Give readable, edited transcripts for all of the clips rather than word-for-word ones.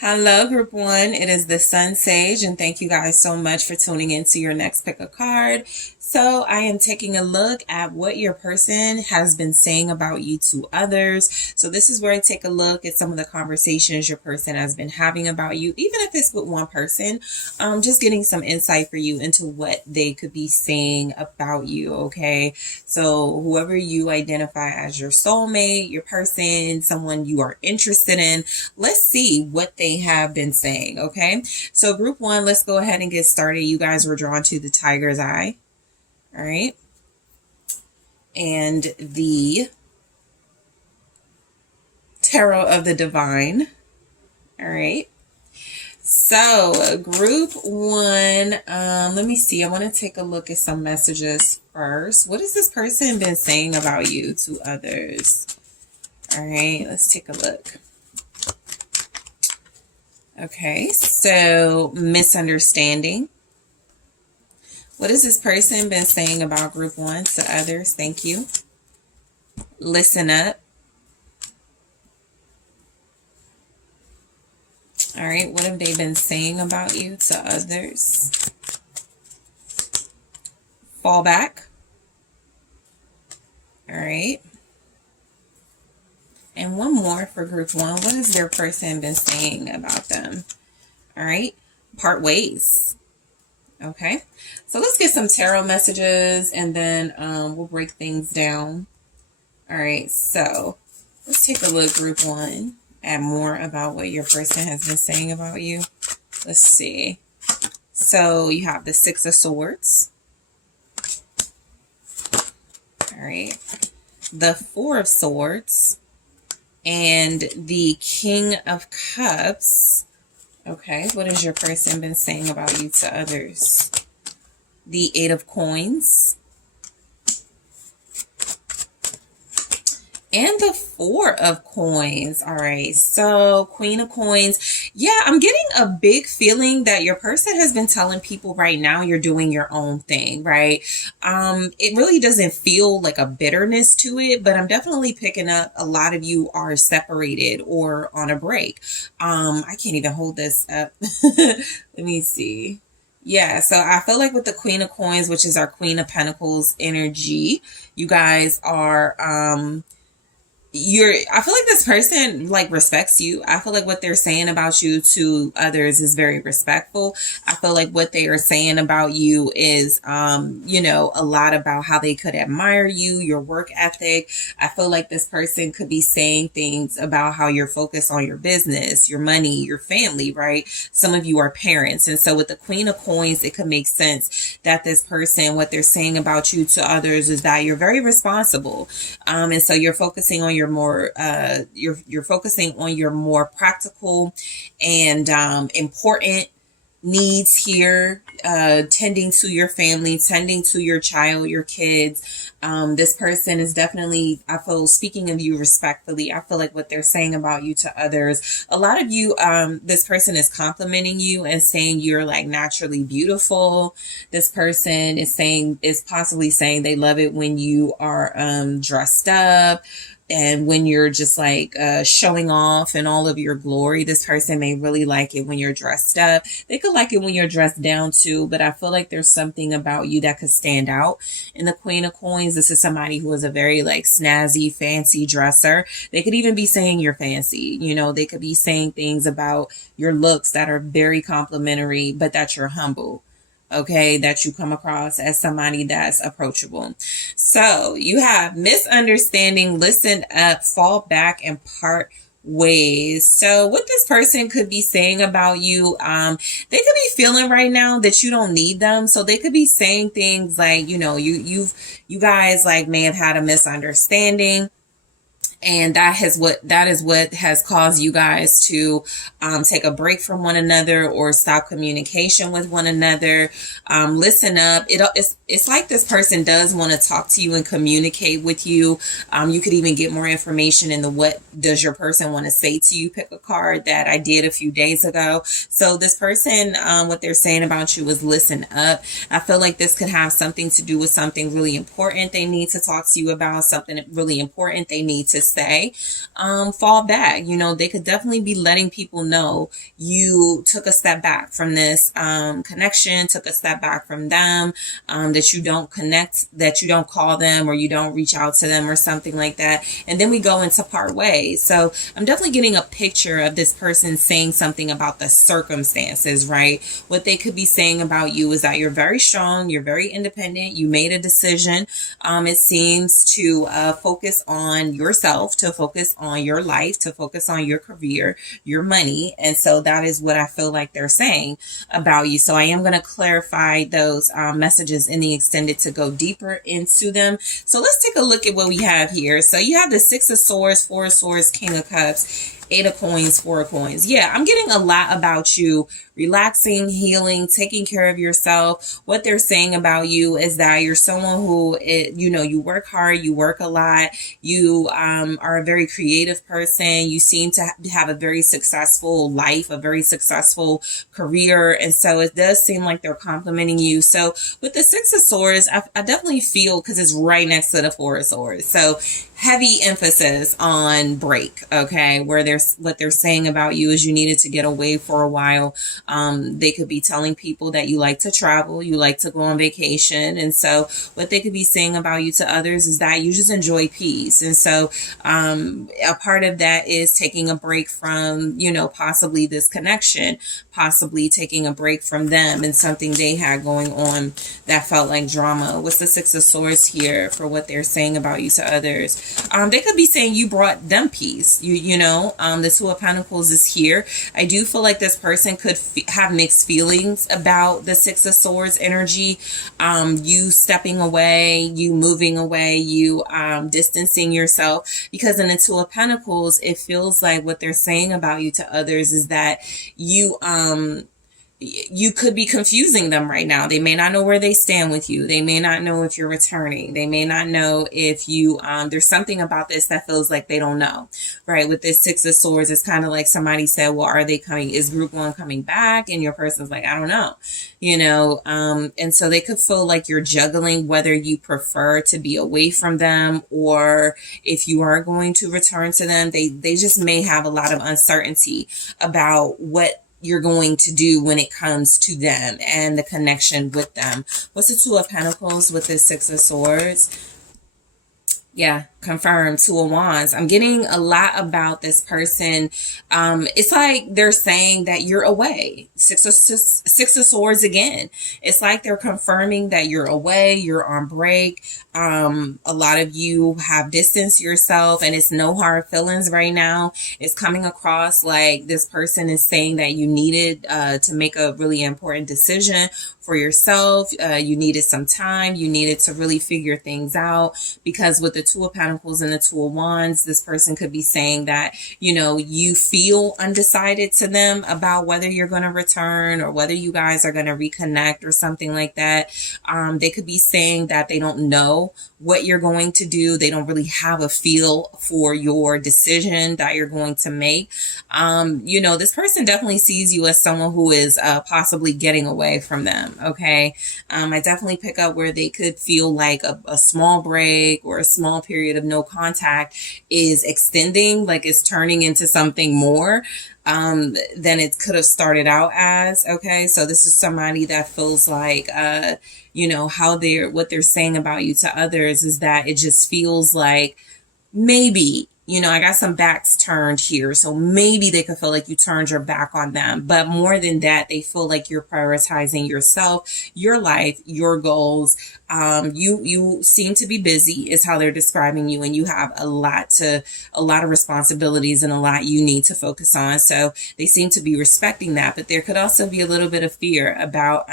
Hello, Group 1. It is the SunSage, and thank you guys so much for tuning in to your next pick a card. So I am taking a look at what your person has been saying about you to others. So this is where I take a look at some of the conversations your person has been having about you, even if it's with one person, just getting some insight for you into what they could be saying about you, okay? So whoever you identify as your soulmate, your person, someone you are interested in, let's see what they have been saying, okay? So Group 1, let's go ahead and get started. You guys were drawn to the Tiger's Eye. All right. And the Tarot of the Divine. All right. So Group 1, let me see. I want to take a look at some messages first. What has this person been saying about you to others? All right. Let's take a look. Okay. So misunderstanding. What has this person been saying about Group 1 to others? Thank you. Listen up. All right. What have they been saying about you to others? Fall back. All right. And one more for Group 1. What has their person been saying about them? All right. Part ways. Okay, so let's get some tarot messages and then we'll break things down. All right, so let's take a look, Group 1, at more about what your person has been saying about you. Let's see. So you have the Six of Swords. All right, the Four of Swords and the King of Cups. Okay, what has your person been saying about you to others? The Eight of Coins. And the Four of Coins. All right, so Queen of Coins. Yeah, I'm getting a big feeling that your person has been telling people right now you're doing your own thing, right? It really doesn't feel like a bitterness to it, but I'm definitely picking up a lot of you are separated or on a break. I can't even hold this up. Let me see. Yeah, so I feel like with the Queen of Coins, which is our Queen of Pentacles energy, you guys are I feel like this person like respects you. I feel like what they're saying about you to others is very respectful. I feel like what they are saying about you is a lot about how they could admire you, your work ethic. I feel like this person could be saying things about how you're focused on your business, your money, your family, right? Some of you are parents. And so with the Queen of Coins, it could make sense that this person, what they're saying about you to others is that you're very responsible. And so you're focusing on your more you're focusing on your more practical and important needs here, tending to your family, tending to your child, your kids. This person is definitely, I feel, speaking of you respectfully. I feel like what they're saying about you to others, a lot of you, this person is complimenting you and saying you're like naturally beautiful. This person is possibly saying they love it when you are dressed up. And when you're just like showing off in all of your glory. This person may really like it when you're dressed up. They could like it when you're dressed down too, but I feel like there's something about you that could stand out. In the Queen of Coins, this is somebody who is a very like snazzy, fancy dresser. They could even be saying you're fancy. They could be saying things about your looks that are very complimentary, but that you're humble. Okay, that you come across as somebody that's approachable. So you have misunderstanding, listen up, fall back, and part ways. So what this person could be saying about you, they could be feeling right now that you don't need them. So they could be saying things like, you guys like may have had a misunderstanding. And that is what has caused you guys to take a break from one another or stop communication with one another. Listen up. It's like this person does want to talk to you and communicate with you. You could even get more information in the what does your person want to say to you pick a card that I did a few days ago. So this person, what they're saying about you is listen up. I feel like this could have something to do with something really important they need to talk to you about, something really important they need to say, fall back. You know, they could definitely be letting people know you took a step back from this connection, took a step back from them, that you don't connect, that you don't call them or you don't reach out to them or something like that. And then we go into part ways. So I'm definitely getting a picture of this person saying something about the circumstances, right? What they could be saying about you is that you're very strong, you're very independent, you made a decision. It seems to focus on yourself, to focus on your life, to focus on your career, your money. And so that is what I feel like they're saying about you. So I am going to clarify those messages in the extended to go deeper into them. So let's take a look at what we have here. So you have the Six of Swords, Four of Swords, King of Cups, Eight of Coins, Four of Coins. Yeah, I'm getting a lot about you relaxing, healing, taking care of yourself. What they're saying about you is that you're someone who, you know, you work hard, you work a lot, you are a very creative person. You seem to have a very successful life, a very successful career. And so it does seem like they're complimenting you. So with the Six of Swords, I definitely feel, because it's right next to the Four of Swords. So heavy emphasis on break, okay, where what they're saying about you is you needed to get away for a while. They could be telling people that you like to travel, you like to go on vacation. And so what they could be saying about you to others is that you just enjoy peace. And so a part of that is taking a break from, you know, possibly this connection, possibly taking a break from them and something they had going on that felt like drama. What's the Six of Swords here for what they're saying about you to others? They could be saying you brought them peace. You know, the Two of Pentacles is here. I do feel like this person could have mixed feelings about the Six of Swords energy. You stepping away, you moving away, you distancing yourself, because in the Two of Pentacles, it feels like what they're saying about you to others is that you could be confusing them right now. They may not know where they stand with you. They may not know if you're returning. They may not know if you, there's something about this that feels like they don't know, right? With this Six of Swords, it's kind of like somebody said, well, are they coming? Is group one coming back? And your person's like, I don't know, you know? And so they could feel like you're juggling whether you prefer to be away from them or if you are going to return to them. They just may have a lot of uncertainty about what you're going to do when it comes to them and the connection with them. What's the Two of Pentacles with this Six of Swords? Yeah, confirmed. Two of Wands. I'm getting a lot about this person. It's like they're saying that you're away. Six of Swords again. It's like they're confirming that you're away, you're on break. A lot of you have distanced yourself and it's no hard feelings right now. It's coming across like this person is saying that you needed to make a really important decision for yourself. You needed some time. You needed to really figure things out, because with the Two of Pentacles and the Two of Wands, this person could be saying that, you know, you feel undecided to them about whether you're going to return or whether you guys are going to reconnect or something like that. They could be saying that they don't know what you're going to do. They don't really have a feel for your decision that you're going to make. You know, this person definitely sees you as someone who is possibly getting away from them. Okay. I definitely pick up where they could feel like a small break or a small period of no contact is extending, like it's turning into something more than it could have started out as. Okay. So this is somebody that feels like, you know, what they're saying about you to others is that it just feels like maybe, you know, I got some backs turned here. So maybe they could feel like you turned your back on them. But more than that, they feel like you're prioritizing yourself, your life, your goals. You seem to be busy is how they're describing you. And you have a lot of responsibilities and a lot you need to focus on. So they seem to be respecting that. But there could also be a little bit of fear about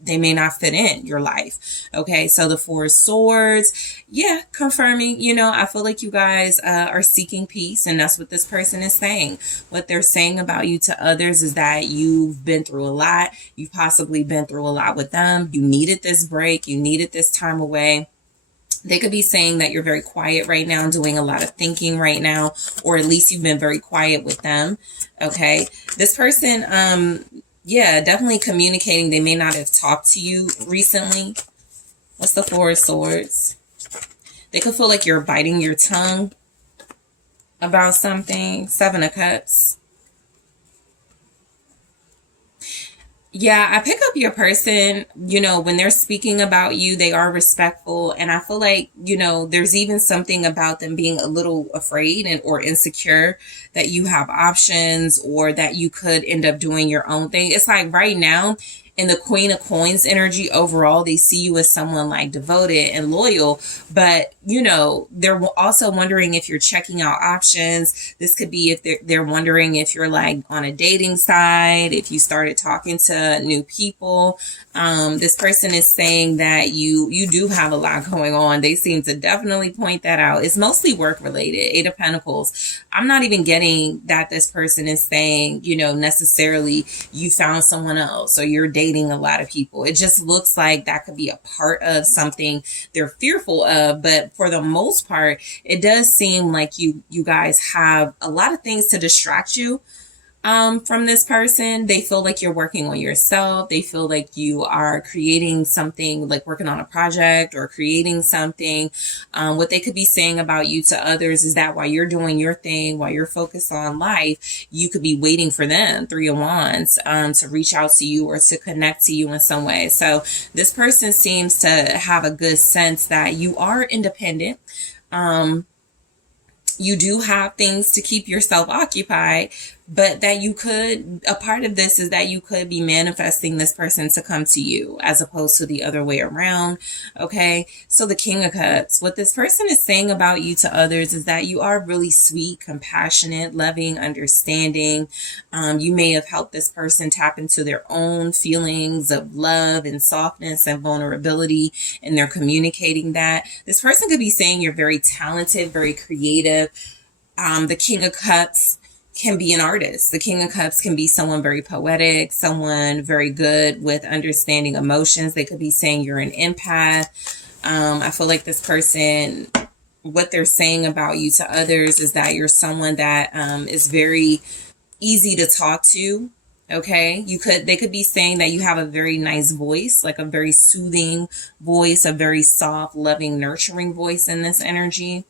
they may not fit in your life. Okay. So the Four of Swords, yeah, confirming, you know, I feel like you guys are seeking peace, and that's what this person is saying. What they're saying about you to others is that you've been through a lot. You've possibly been through a lot with them. You needed this break. You needed this time away. They could be saying that you're very quiet right now, doing a lot of thinking right now, or at least you've been very quiet with them. Okay. This person, yeah, definitely communicating. They may not have talked to you recently. What's the Four of Swords? They could feel like you're biting your tongue. about something. Seven of Cups. Yeah, I pick up your person, when they're speaking about you, they are respectful. And I feel like, there's even something about them being a little afraid and or insecure that you have options or that you could end up doing your own thing. It's like right now in the Queen of Coins energy overall, they see you as someone like devoted and loyal, but they're also wondering if you're checking out options. This could be if they're wondering if you're like on a dating side, if you started talking to new people. This person is saying that you do have a lot going on. They seem to definitely point that out. It's mostly work related. Eight of Pentacles. I'm not even getting that this person is saying, necessarily you found someone else or you're dating a lot of people. It just looks like that could be a part of something they're fearful of. But for the most part, it does seem like you guys have a lot of things to distract you from this person. They feel like you're working on yourself. They feel like you are creating something, like working on a project or creating something. What they could be saying about you to others is that while you're doing your thing, while you're focused on life, you could be waiting for them, Three of Wands, to reach out to you or to connect to you in some way. So this person seems to have a good sense that you are independent. You do have things to keep yourself occupied, but that a part of this is that you could be manifesting this person to come to you as opposed to the other way around. Okay. So the King of Cups, what this person is saying about you to others is that you are really sweet, compassionate, loving, understanding. You may have helped this person tap into their own feelings of love and softness and vulnerability, and they're communicating that. This person could be saying you're very talented, very creative. The King of Cups can be an artist. The King of Cups can be someone very poetic, someone very good with understanding emotions. They could be saying you're an empath. I feel like this person, what they're saying about you to others is that you're someone that is very easy to talk to. Okay, they could be saying that you have a very nice voice, like a very soothing voice, a very soft, loving, nurturing voice in this energy.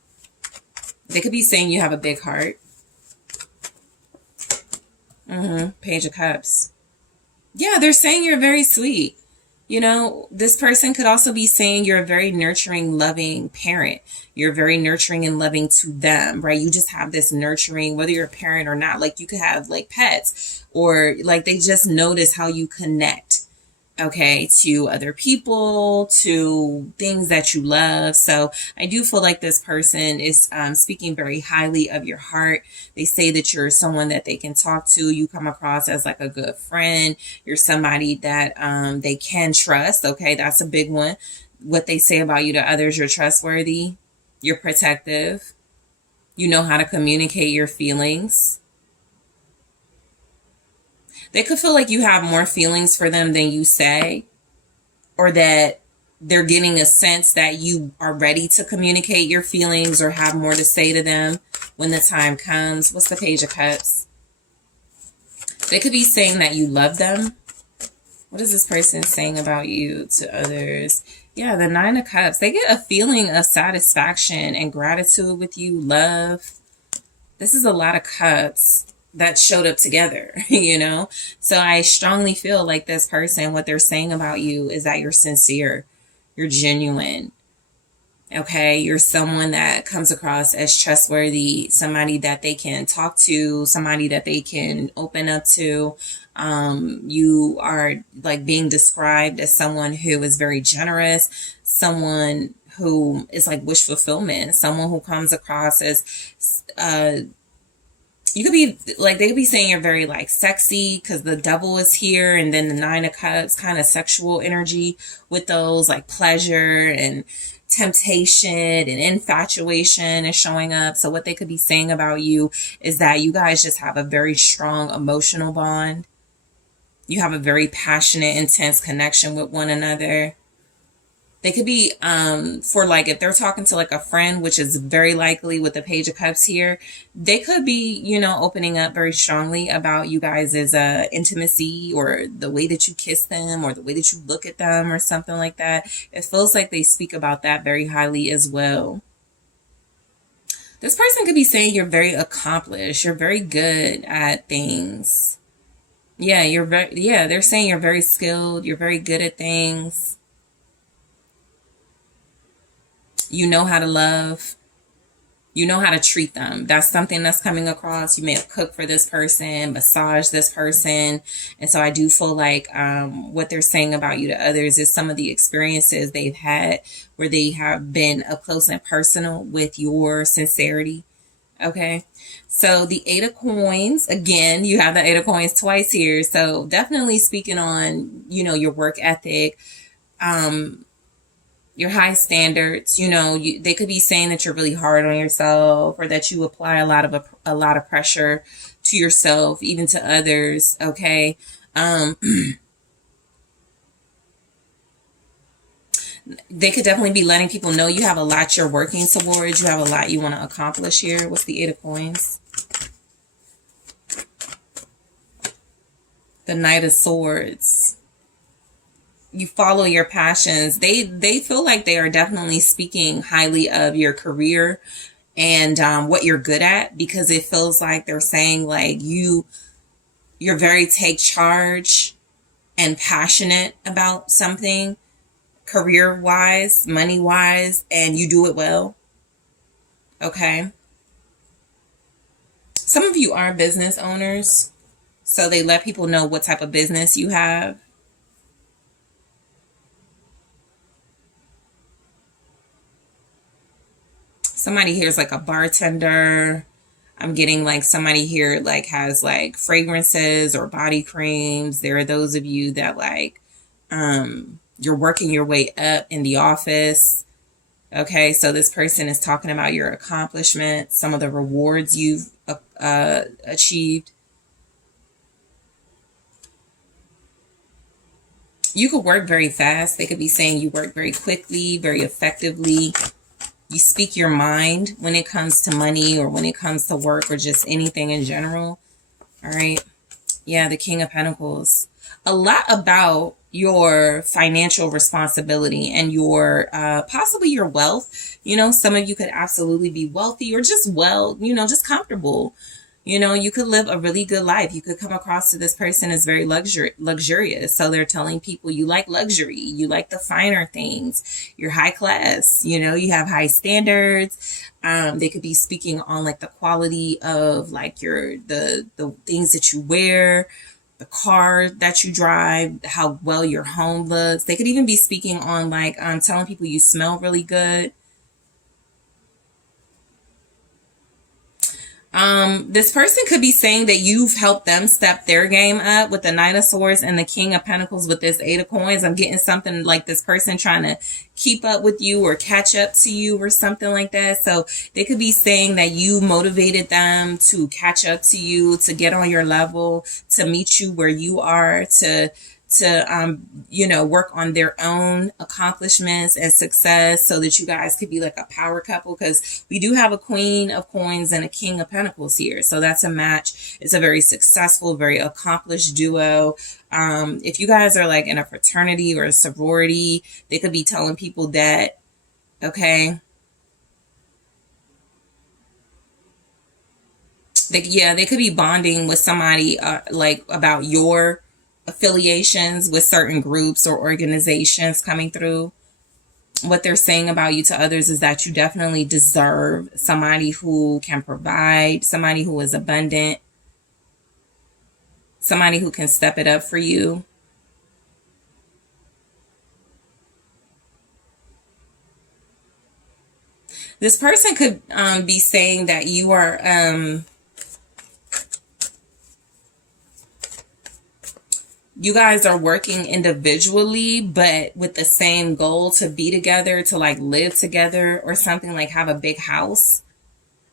They could be saying you have a big heart. Page of Cups. Yeah, they're saying you're very sweet. This person could also be saying you're a very nurturing, loving parent. You're very nurturing and loving to them, right? You just have this nurturing, whether you're a parent or not. Like you could have like pets, or like they just notice how you connect, okay, to other people, to things that you love. So I do feel like this person is speaking very highly of your heart. They say that you're someone that they can talk to. You come across as like a good friend. You're somebody that they can trust. Okay, that's a big one. What they say about you to others, you're trustworthy. You're protective. You know how to communicate your feelings. They could feel like you have more feelings for them than you say, or that they're getting a sense that you are ready to communicate your feelings or have more to say to them when the time comes. What's the Page of Cups? They could be saying that you love them. What is this person saying about you to others? Yeah, the Nine of Cups. They get a feeling of satisfaction and gratitude with you, love. This is a lot of cups that showed up together, So I strongly feel like this person, what they're saying about you is that you're sincere, you're genuine. Okay, you're someone that comes across as trustworthy, somebody that they can talk to, somebody that they can open up to. You are like being described as someone who is very generous, someone who is like wish fulfillment, someone who comes across as you could be like, they could be saying you're very like sexy because the Devil is here, and then the Nine of Cups, kind of sexual energy with those, like pleasure and temptation and infatuation is showing up. So what they could be saying about you is that you guys just have a very strong emotional bond. You have a very passionate, intense connection with one another. They could be, for like, if they're talking to like a friend, which is very likely with the Page of Cups here, they could be, opening up very strongly about you guys' intimacy, or the way that you kiss them, or the way that you look at them, or something like that. It feels like they speak about that very highly as well. This person could be saying you're very accomplished. You're very good at things. Yeah, they're saying you're very skilled. You're very good at things. You know how to love. You know how to treat them. That's something that's coming across. You may have cooked for this person, massaged this person. And so I do feel like what they're saying about you to others is some of the experiences they've had where they have been up close and personal with your sincerity. Okay. So the Eight of Coins, again, you have the Eight of Coins twice here. So definitely speaking on, your work ethic, your high standards. They could be saying that you're really hard on yourself, or that you apply a lot of pressure to yourself, even to others. Okay. They could definitely be letting people know you have a lot you're working towards. You have a lot you want to accomplish here. What's the Eight of Coins? The Knight of Swords. You follow your passions. They feel like they are definitely speaking highly of your career and what you're good at, because it feels like they're saying like you're very take charge and passionate about something, career wise, money wise, and you do it well. Okay. Some of you are business owners, so they let people know what type of business you have. Somebody here is like a bartender. I'm getting like somebody here like has like fragrances or body creams. There are those of you that like you're working your way up in the office. Okay, so this person is talking about your accomplishments, some of the rewards you've achieved. You could work very fast. They could be saying you work very quickly, very effectively. You speak your mind when it comes to money, or when it comes to work, or just anything in general. All right. Yeah, the King of Pentacles. A lot about your financial responsibility and your possibly your wealth. Some of you could absolutely be wealthy, or just just comfortable. You could live a really good life. You could come across to this person as very luxurious. So they're telling people you like luxury, you like the finer things, you're high class, you have high standards. They could be speaking on like the quality of like the things that you wear, the car that you drive, how well your home looks. They could even be speaking on like telling people you smell really good. This person could be saying that you've helped them step their game up with the Knight of Swords and the King of Pentacles with this Eight of Coins. I'm getting something like this person trying to keep up with you or catch up to you or something like that. So they could be saying that you motivated them to catch up to you, to get on your level, to meet you where you are, to work on their own accomplishments and success, so that you guys could be like a power couple, because we do have a Queen of Coins and a King of Pentacles here. So that's a match. It's a very successful, very accomplished duo. If you guys are like in a fraternity or a sorority, they could be telling people that, okay, they could be bonding with somebody like about your affiliations with certain groups or organizations coming through. What they're saying about you to others is that you definitely deserve somebody who can provide, somebody who is abundant, somebody who can step it up for you. This person could be saying that you are you guys are working individually, but with the same goal to be together, to like live together or something, like have a big house,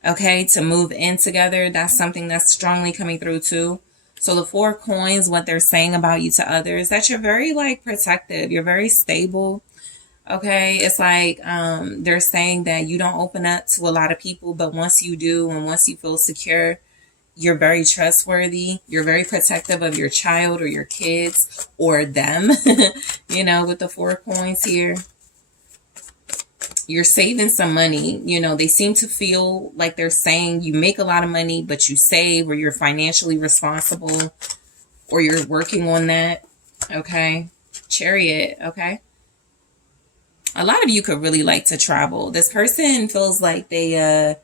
okay, to move in together. That's something that's strongly coming through too. So the Four of Coins, what they're saying about you to others, that you're very like protective, you're very stable, okay. It's like they're saying that you don't open up to a lot of people, but once you do, and once you feel secure, you're very trustworthy. You're very protective of your child or your kids or them, with the Four of Coins here. You're saving some money. You know, they seem to feel like they're saying you make a lot of money, but you save, or you're financially responsible, or you're working on that. Okay. Chariot. Okay. A lot of you could really like to travel. This person feels like they're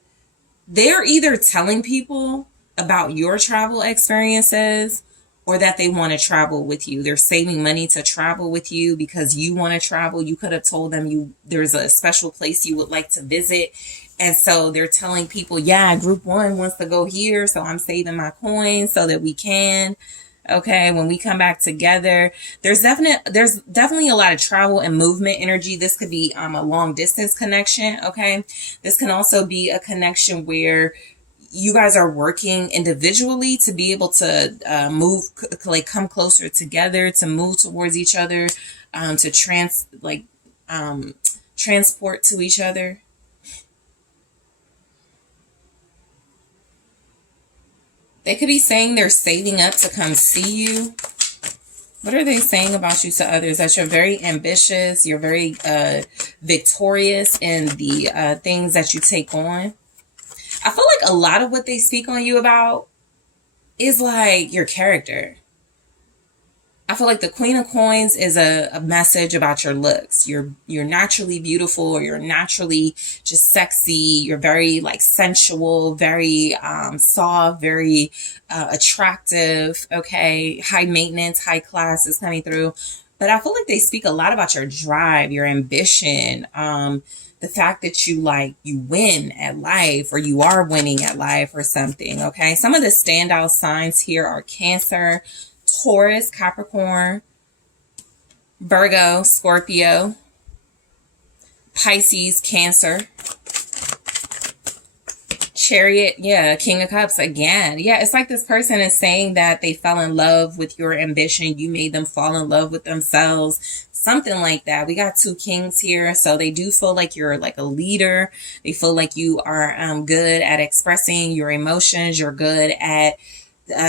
either telling people about your travel experiences, or that they want to travel with you. They're saving money to travel with you because you want to travel. You could have told them there's a special place you would like to visit. And so they're telling people, yeah, group one wants to go here, so I'm saving my coins so that we can. Okay, when we come back together, there's definitely a lot of travel and movement energy. This could be a long distance connection. Okay, this can also be a connection where you guys are working individually to be able to come closer together, to move towards each other, to transport to each other. They could be saying they're saving up to come see you. What are they saying about you to others? That you're very ambitious, you're very victorious in the things that you take on. I feel like a lot of what they speak on you about is like your character. I feel like the Queen of Coins is a message about your looks. You're naturally beautiful, or you're naturally just sexy. You're very like sensual, very soft, very attractive. Okay, high maintenance, high class is coming through. But I feel like they speak a lot about your drive, your ambition, the fact that you win at life, or you are winning at life or something. Okay, some of the standout signs here are Cancer, Taurus, Capricorn, Virgo, Scorpio, Pisces, Cancer, Chariot, yeah, King of Cups again. Yeah, it's like this person is saying that they fell in love with your ambition. You made them fall in love with themselves. Something like that. We got two kings here. So they do feel like you're like a leader. They feel like you are good at expressing your emotions. You're good at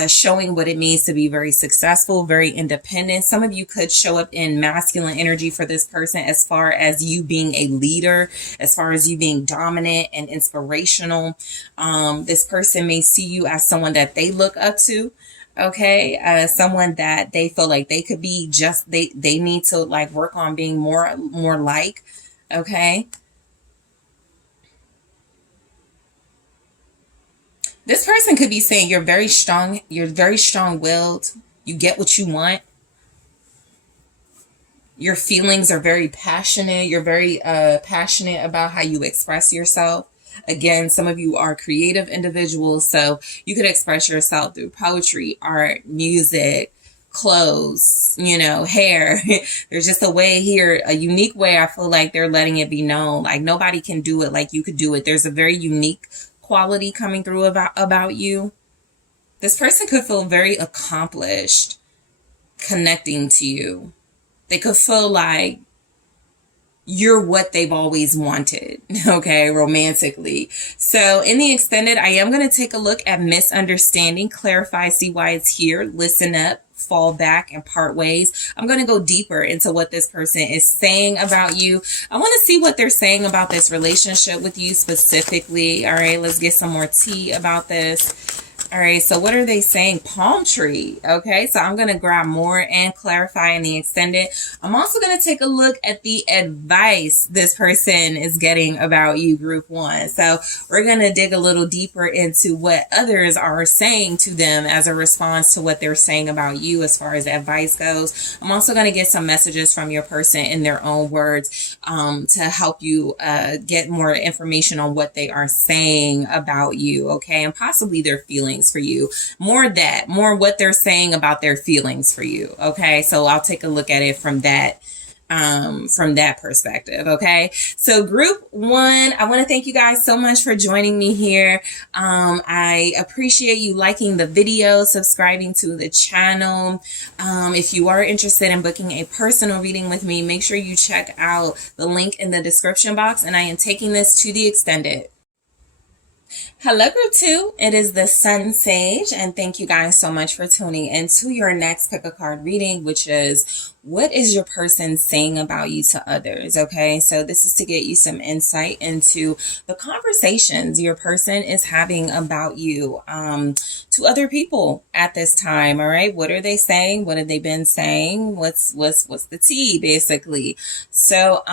showing what it means to be very successful, very independent. Some of you could show up in masculine energy for this person, as far as you being a leader, as far as you being dominant and inspirational. This person may see you as someone that they look up to. Okay, someone that they feel like they could be just, they need to like work on being more like. Okay. This person could be saying you're very strong-willed. You get what you want. Your feelings are very passionate. You're very passionate about how you express yourself. Again, some of you are creative individuals, so you could express yourself through poetry, art, music, clothes, hair. There's just a way here, a unique way. I feel like they're letting it be known. Like nobody can do it like you could do it. There's a very unique quality coming through about you. This person could feel very accomplished connecting to you. They could feel like you're what they've always wanted, okay, romantically. So in the extended, I am going to take a look at misunderstanding, clarify, see why it's here, listen up, fall back, and part ways. I'm going to go deeper into what this person is saying about you. I want to see what they're saying about this relationship with you specifically. All right, let's get some more tea about this. All right, so what are they saying? Palm tree. Okay, so I'm going to grab more and clarify in the extended. I'm also going to take a look at the advice this person is getting about you, group one. So we're going to dig a little deeper into what others are saying to them as a response to what they're saying about you as far as advice goes. I'm also going to get some messages from your person in their own words to help you get more information on what they are saying about you, okay, and possibly their feelings for you. More what they're saying about their feelings for you. Okay, so I'll take a look at it from that perspective. Okay, so group one, I want to thank you guys so much for joining me here. I appreciate you liking the video, subscribing to the channel. If you are interested in booking a personal reading with me, make sure you check out the link in the description box, and I am taking this to the extended. Hello, group two. It is the SunSage, and thank you guys so much for tuning in to your next pick a card reading, which is What is your person saying about you to others? Okay, so this is to get you some insight into the conversations your person is having about you to other people at this time. All right, what are they saying? What have they been saying? What's the tea, basically? So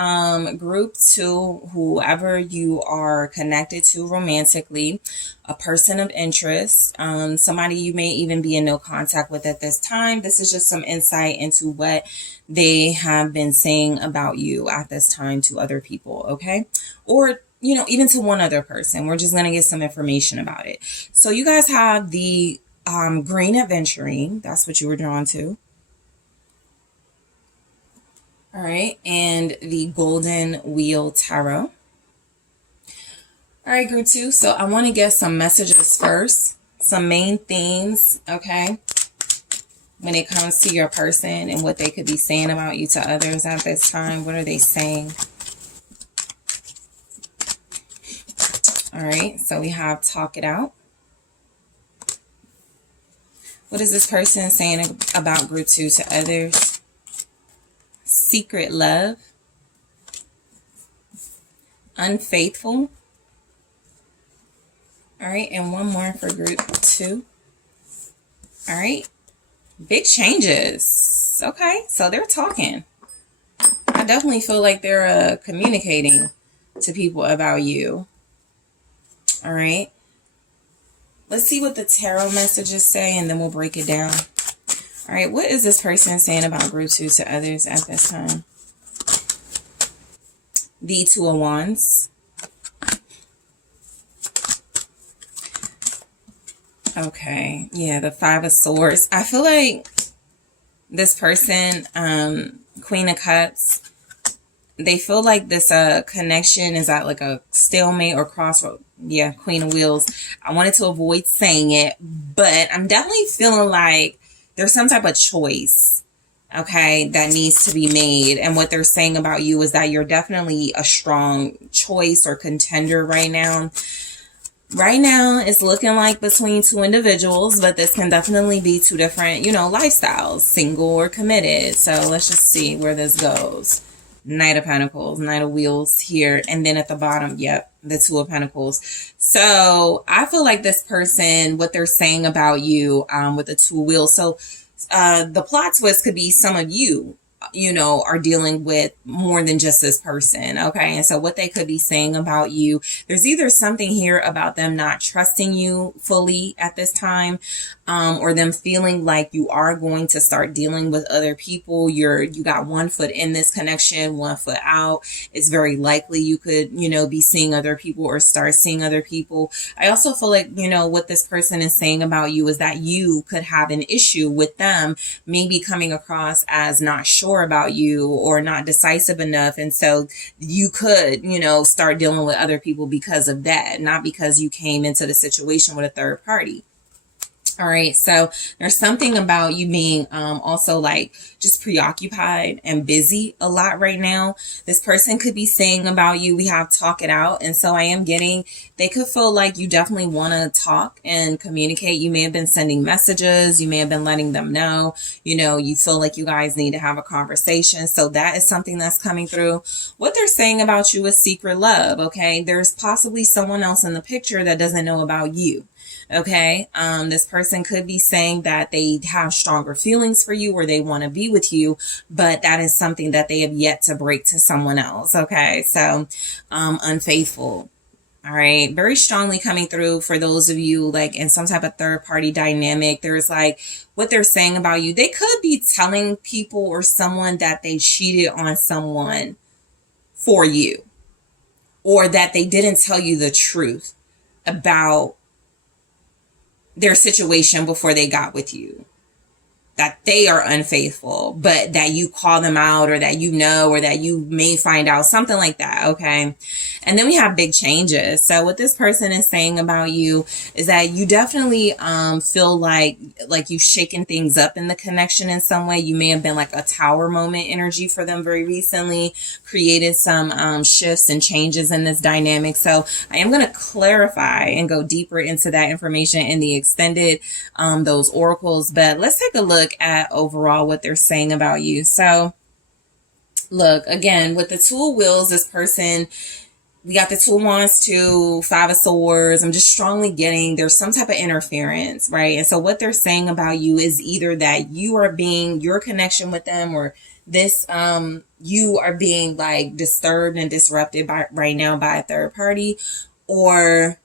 group 2, whoever you are connected to romantically, a person of interest, somebody you may even be in no contact with at this time. This is just some insight into what they have been saying about you at this time to other people, okay? Or, you know, even to one other person. We're just going to get some information about it. So you guys have the green adventuring. That's what you were drawn to. All right. And the golden wheel tarot. All right, group 2. So I want to get some messages first, some main themes, okay, when it comes to your person and what they could be saying about you to others at this time. What are they saying? All right, so we have talk it out. What is this person saying about group 2 to others? Secret love. Unfaithful. All right, and one more for group 2. All right, big changes. Okay, so they're talking. I definitely feel like they're communicating to people about you. All right, let's see what the tarot messages say, and then we'll break it down. All right, what is this person saying about group 2 to others at this time? The 2 of Wands. Okay, yeah, the 5 of Swords. I feel like this person, Queen of Cups, they feel like this connection is at like a stalemate or crossroad. Yeah, Queen of Wheels. I wanted to avoid saying it, but I'm definitely feeling like there's some type of choice, okay, that needs to be made. And what they're saying about you is that you're definitely a strong choice or contender right now. Right now, it's looking like between 2 individuals, but this can definitely be 2 different, you know, lifestyles, single or committed. So let's just see where this goes. Knight of Pentacles, Knight of Wheels here, and then at the bottom, yep, the 2 of Pentacles. So I feel like this person, what they're saying about you with the 2 wheels. So the plot twist could be some of you, you know, are dealing with more than just this person. Okay. And so what they could be saying about you, there's either something here about them not trusting you fully at this time, or them feeling like you are going to start dealing with other people. You got one foot in this connection, one foot out. It's very likely you could, you know, be seeing other people or start seeing other people. I also feel like, you know, what this person is saying about you is that you could have an issue with them maybe coming across as not sure about you or not decisive enough. And so you could, you know, start dealing with other people because of that, not because you came into the situation with a third party. All right. So there's something about you being also like just preoccupied and busy a lot right now. This person could be saying about you, we have talk it out. And so I am getting, they could feel like you definitely want to talk and communicate. You may have been sending messages. You may have been letting them know, you know, you feel like you guys need to have a conversation. So that is something that's coming through. What they're saying about you is secret love. Okay. There's possibly someone else in the picture that doesn't know about you. Okay. This person could be saying that they have stronger feelings for you or they want to be with you, but that is something that they have yet to break to someone else. Okay. So, unfaithful. All right. Very strongly coming through for those of you like in some type of third party dynamic. There's like what they're saying about you. They could be telling people or someone that they cheated on someone for you, or that they didn't tell you the truth about their situation before they got with you, that they are unfaithful, but that you call them out or that you know, or that you may find out, something like that. Okay. And then we have big changes. So what this person is saying about you is that you definitely feel like you've shaken things up in the connection in some way. You may have been like a tower moment energy for them very recently, created some shifts and changes in this dynamic. So I am going to clarify and go deeper into that information in the extended those oracles. But let's take a look look at overall what they're saying about you. So look, again, with the Two of Wheels, this person, we got the Two of Wands to Five of Swords. I'm just strongly getting there's some type of interference, right? And so what they're saying about you is either that you are being, your connection with them, or this, you are being like disturbed and disrupted by right now by a third party, or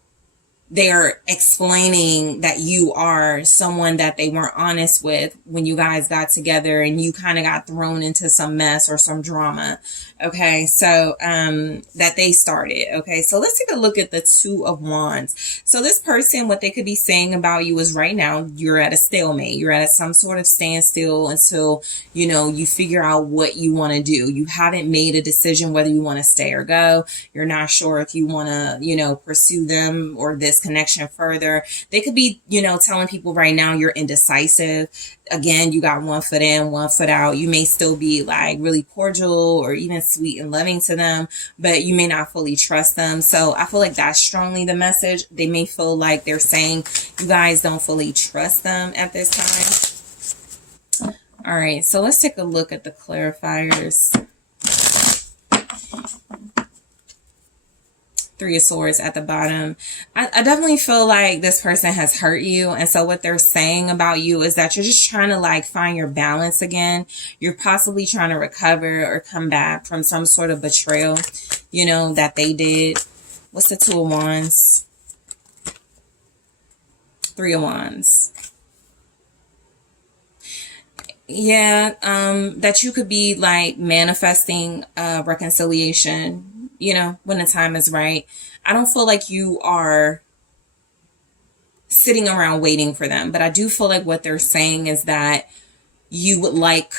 they're explaining that you are someone that they weren't honest with when you guys got together and you kind of got thrown into some mess or some drama. Okay. So, that they started. Okay. So let's take a look at the Two of Wands. So this person, what they could be saying about you is right now, you're at a stalemate. You're at some sort of standstill until, you know, you figure out what you want to do. You haven't made a decision whether you want to stay or go. You're not sure if you want to, you know, pursue them or this connection further. They could be, you know, telling people right now you're indecisive. Again, you got one foot in, one foot out. You may still be like really cordial or even sweet and loving to them, but you may not fully trust them. So I feel like that's strongly the message. They may feel like they're saying you guys don't fully trust them at this time. All right, so let's take a look at the clarifiers. Three of Swords at the bottom. I definitely feel like this person has hurt you. And so what they're saying about you is that you're just trying to like find your balance again. You're possibly trying to recover or come back from some sort of betrayal, you know, that they did. What's the Two of Wands? Three of Wands. Yeah, that you could be like manifesting reconciliation, you know, when the time is right. I don't feel like you are sitting around waiting for them, but I do feel like what they're saying is that you would like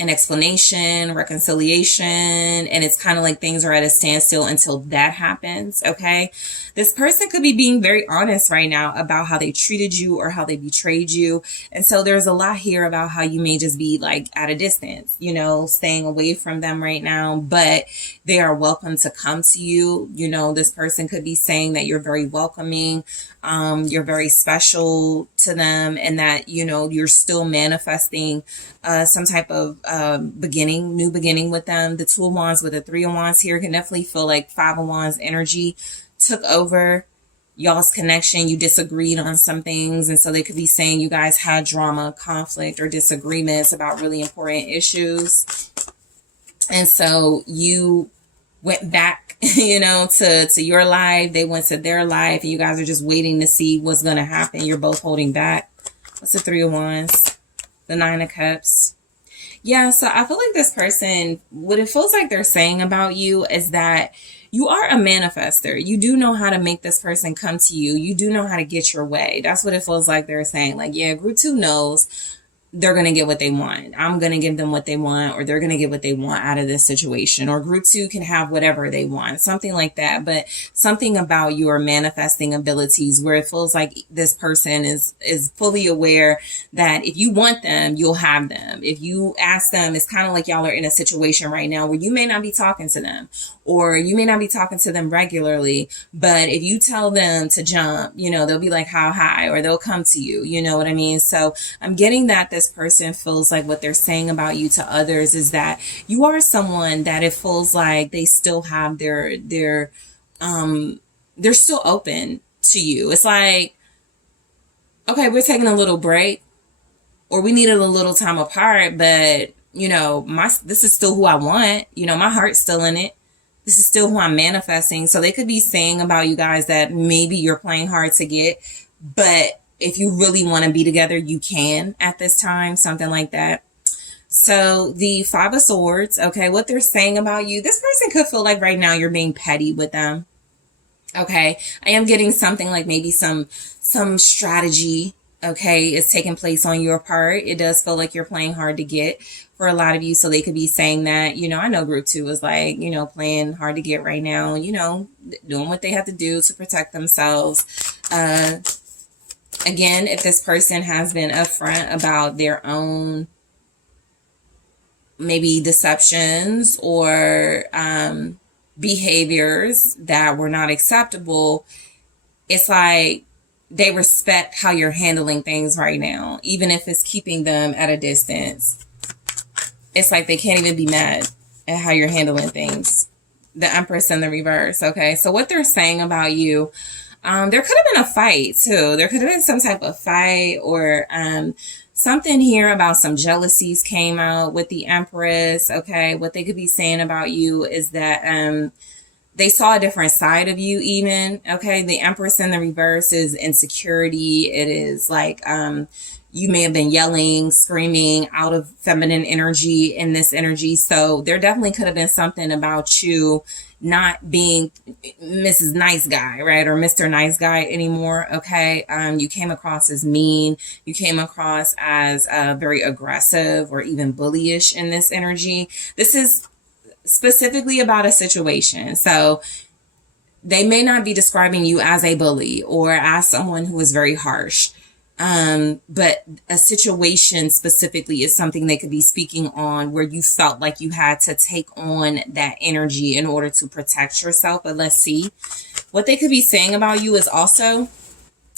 an explanation, reconciliation, and it's kind of like things are at a standstill until that happens. Okay. This person could be being very honest right now about how they treated you or how they betrayed you. And so there's a lot here about how you may just be like at a distance, you know, staying away from them right now, but they are welcome to come to you. You know, this person could be saying that you're very welcoming, you're very special to them, and that, you know, you're still manifesting some type of new beginning with them. The Two of Wands with the Three of Wands here can definitely feel like Five of Wands energy took over y'all's connection. You disagreed on some things, and so they could be saying you guys had drama, conflict, or disagreements about really important issues. And so you went back, you know, to your life. They went to their life, and you guys are just waiting to see what's going to happen. You're both holding back. What's the Three of Wands? The Nine of Cups. Yeah, so I feel like this person, what it feels like they're saying about you is that you are a manifester. You do know how to make this person come to you. You do know how to get your way. That's what it feels like they're saying. Like, yeah, group two knows they're going to get what they want. I'm going to give them what they want, or they're going to get what they want out of this situation, or group two can have whatever they want, something like that. But something about your manifesting abilities where it feels like this person is fully aware that if you want them, you'll have them. If you ask them, it's kind of like y'all are in a situation right now where you may not be talking to them, or you may not be talking to them regularly, but if you tell them to jump, you know, they'll be like, how high, or they'll come to you, you know what I mean? So I'm getting that this person feels like what they're saying about you to others is that you are someone that it feels like they still have they're still open to you. It's like, okay, we're taking a little break, or we needed a little time apart, but you know, this is still who I want. You know, my heart's still in it. This is still who I'm manifesting. So they could be saying about you guys that maybe you're playing hard to get, but if you really want to be together, you can at this time, something like that. So the Five of Swords, okay, what they're saying about you, this person could feel like right now you're being petty with them. Okay, I am getting something like maybe some strategy, okay, is taking place on your part. It does feel like you're playing hard to get for a lot of you. So they could be saying that, you know, I know group two is like, you know, playing hard to get right now, you know, doing what they have to do to protect themselves. Again, if this person has been upfront about their own maybe deceptions or behaviors that were not acceptable, it's like they respect how you're handling things right now, even if it's keeping them at a distance. It's like they can't even be mad at how you're handling things. The Empress in the reverse. Okay, so what they're saying about you, there could have been a fight too. There could have been some type of fight, or something here about some jealousies came out with the Empress. Okay, what they could be saying about you is that they saw a different side of you even. Okay, the Empress in the reverse is insecurity. It is like you may have been yelling, screaming out of feminine energy in this energy. So there definitely could have been something about you not being Mrs. Nice Guy, right? Or Mr. Nice Guy anymore. Okay. You came across as mean. You came across as very aggressive or even bullyish in this energy. This is specifically about a situation. So they may not be describing you as a bully or as someone who is very harsh. But a situation specifically is something they could be speaking on where you felt like you had to take on that energy in order to protect yourself. But let's see. What they could be saying about you is also,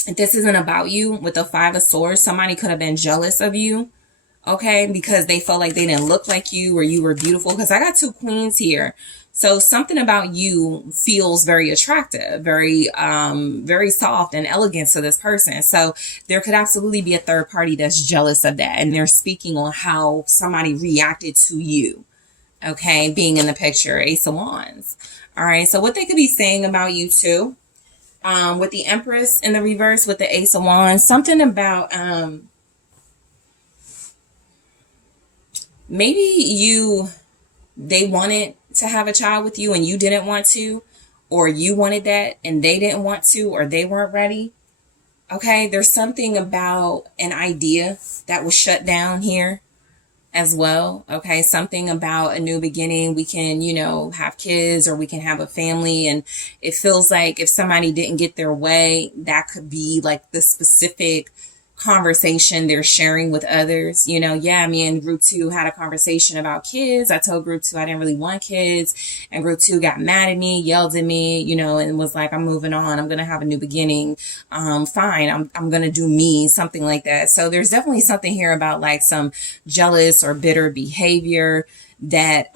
this isn't about you. With the Five of Swords, somebody could have been jealous of you. Okay, because they felt like they didn't look like you or you were beautiful. Because I got two queens here. So something about you feels very attractive, very soft and elegant to this person. So there could absolutely be a third party that's jealous of that. And they're speaking on how somebody reacted to you. Okay, being in the picture, Ace of Wands. All right, so what they could be saying about you too, with the Empress in the reverse, with the Ace of Wands, something about maybe they wanted to have a child with you and you didn't want to, or you wanted that and they didn't want to, or they weren't ready. Okay, there's something about an idea that was shut down here as well. Okay, something about a new beginning. We can, have kids, or we can have a family, and it feels like if somebody didn't get their way, that could be like the specific conversation they're sharing with others. Yeah, me and group 2 had a conversation about kids. I told group 2 I didn't really want kids, and group 2 got mad at me, yelled at me, and was like, I'm moving on, I'm gonna have a new beginning, fine, I'm gonna do me, something like that. So there's definitely something here about like some jealous or bitter behavior that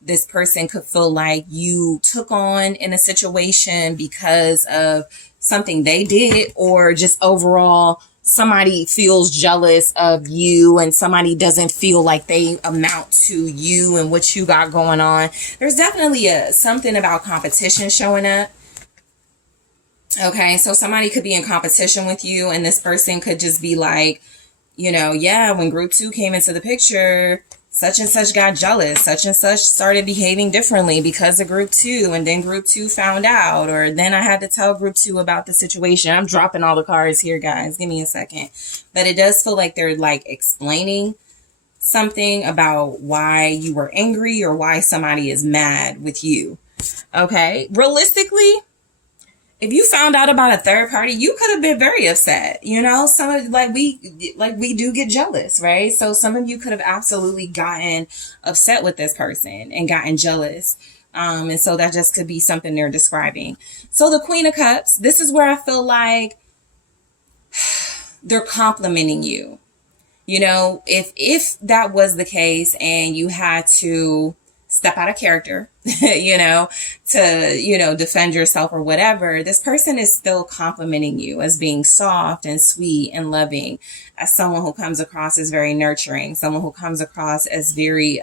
this person could feel like you took on in a situation because of something they did, or just overall somebody feels jealous of you and somebody doesn't feel like they amount to you and what you got going on. There's definitely something about competition showing up. Okay, so somebody could be in competition with you, and this person could just be like, yeah, when group 2 came into the picture, such and such got jealous, such and such started behaving differently because of group 2, and then group 2 found out, or then I had to tell group 2 about the situation. I'm dropping all the cards here, guys. Give me a second. But it does feel like they're like explaining something about why you were angry or why somebody is mad with you. Okay, realistically, if you found out about a third party, you could have been very upset. Some of we do get jealous, right? So some of you could have absolutely gotten upset with this person and gotten jealous. And so that just could be something they're describing. So the Queen of Cups, this is where I feel like they're complimenting you. If that was the case and you had to step out of character, to, defend yourself or whatever, this person is still complimenting you as being soft and sweet and loving, as someone who comes across as very nurturing, someone who comes across as very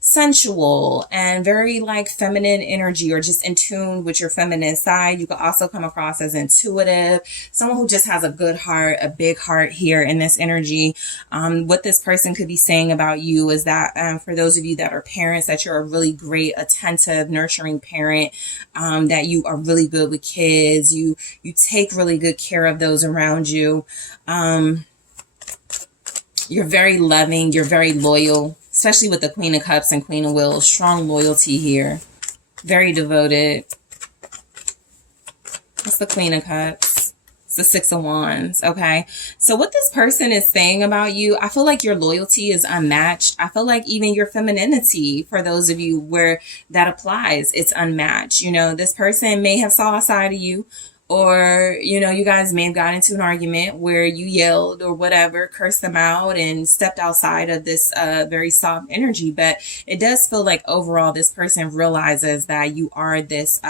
sensual and very like feminine energy, or just in tune with your feminine side. You could also come across as intuitive, someone who just has a good heart, a big heart here in this energy. What this person could be saying about you is that for those of you that are parents, that you're a really great, attentive, nurturing parent, that you are really good with kids. You take really good care of those around you. You're very loving. You're very loyal, especially with the Queen of Cups and Queen of Wheels. Strong loyalty here. Very devoted. That's the Queen of Cups. It's the Six of Wands. Okay. So what this person is saying about you, I feel like your loyalty is unmatched. I feel like even your femininity, for those of you where that applies, it's unmatched. This person may have saw a side of you, or, you know, you guys may have gotten into an argument where you yelled or whatever, cursed them out and stepped outside of this very soft energy. But it does feel like overall this person realizes that you are this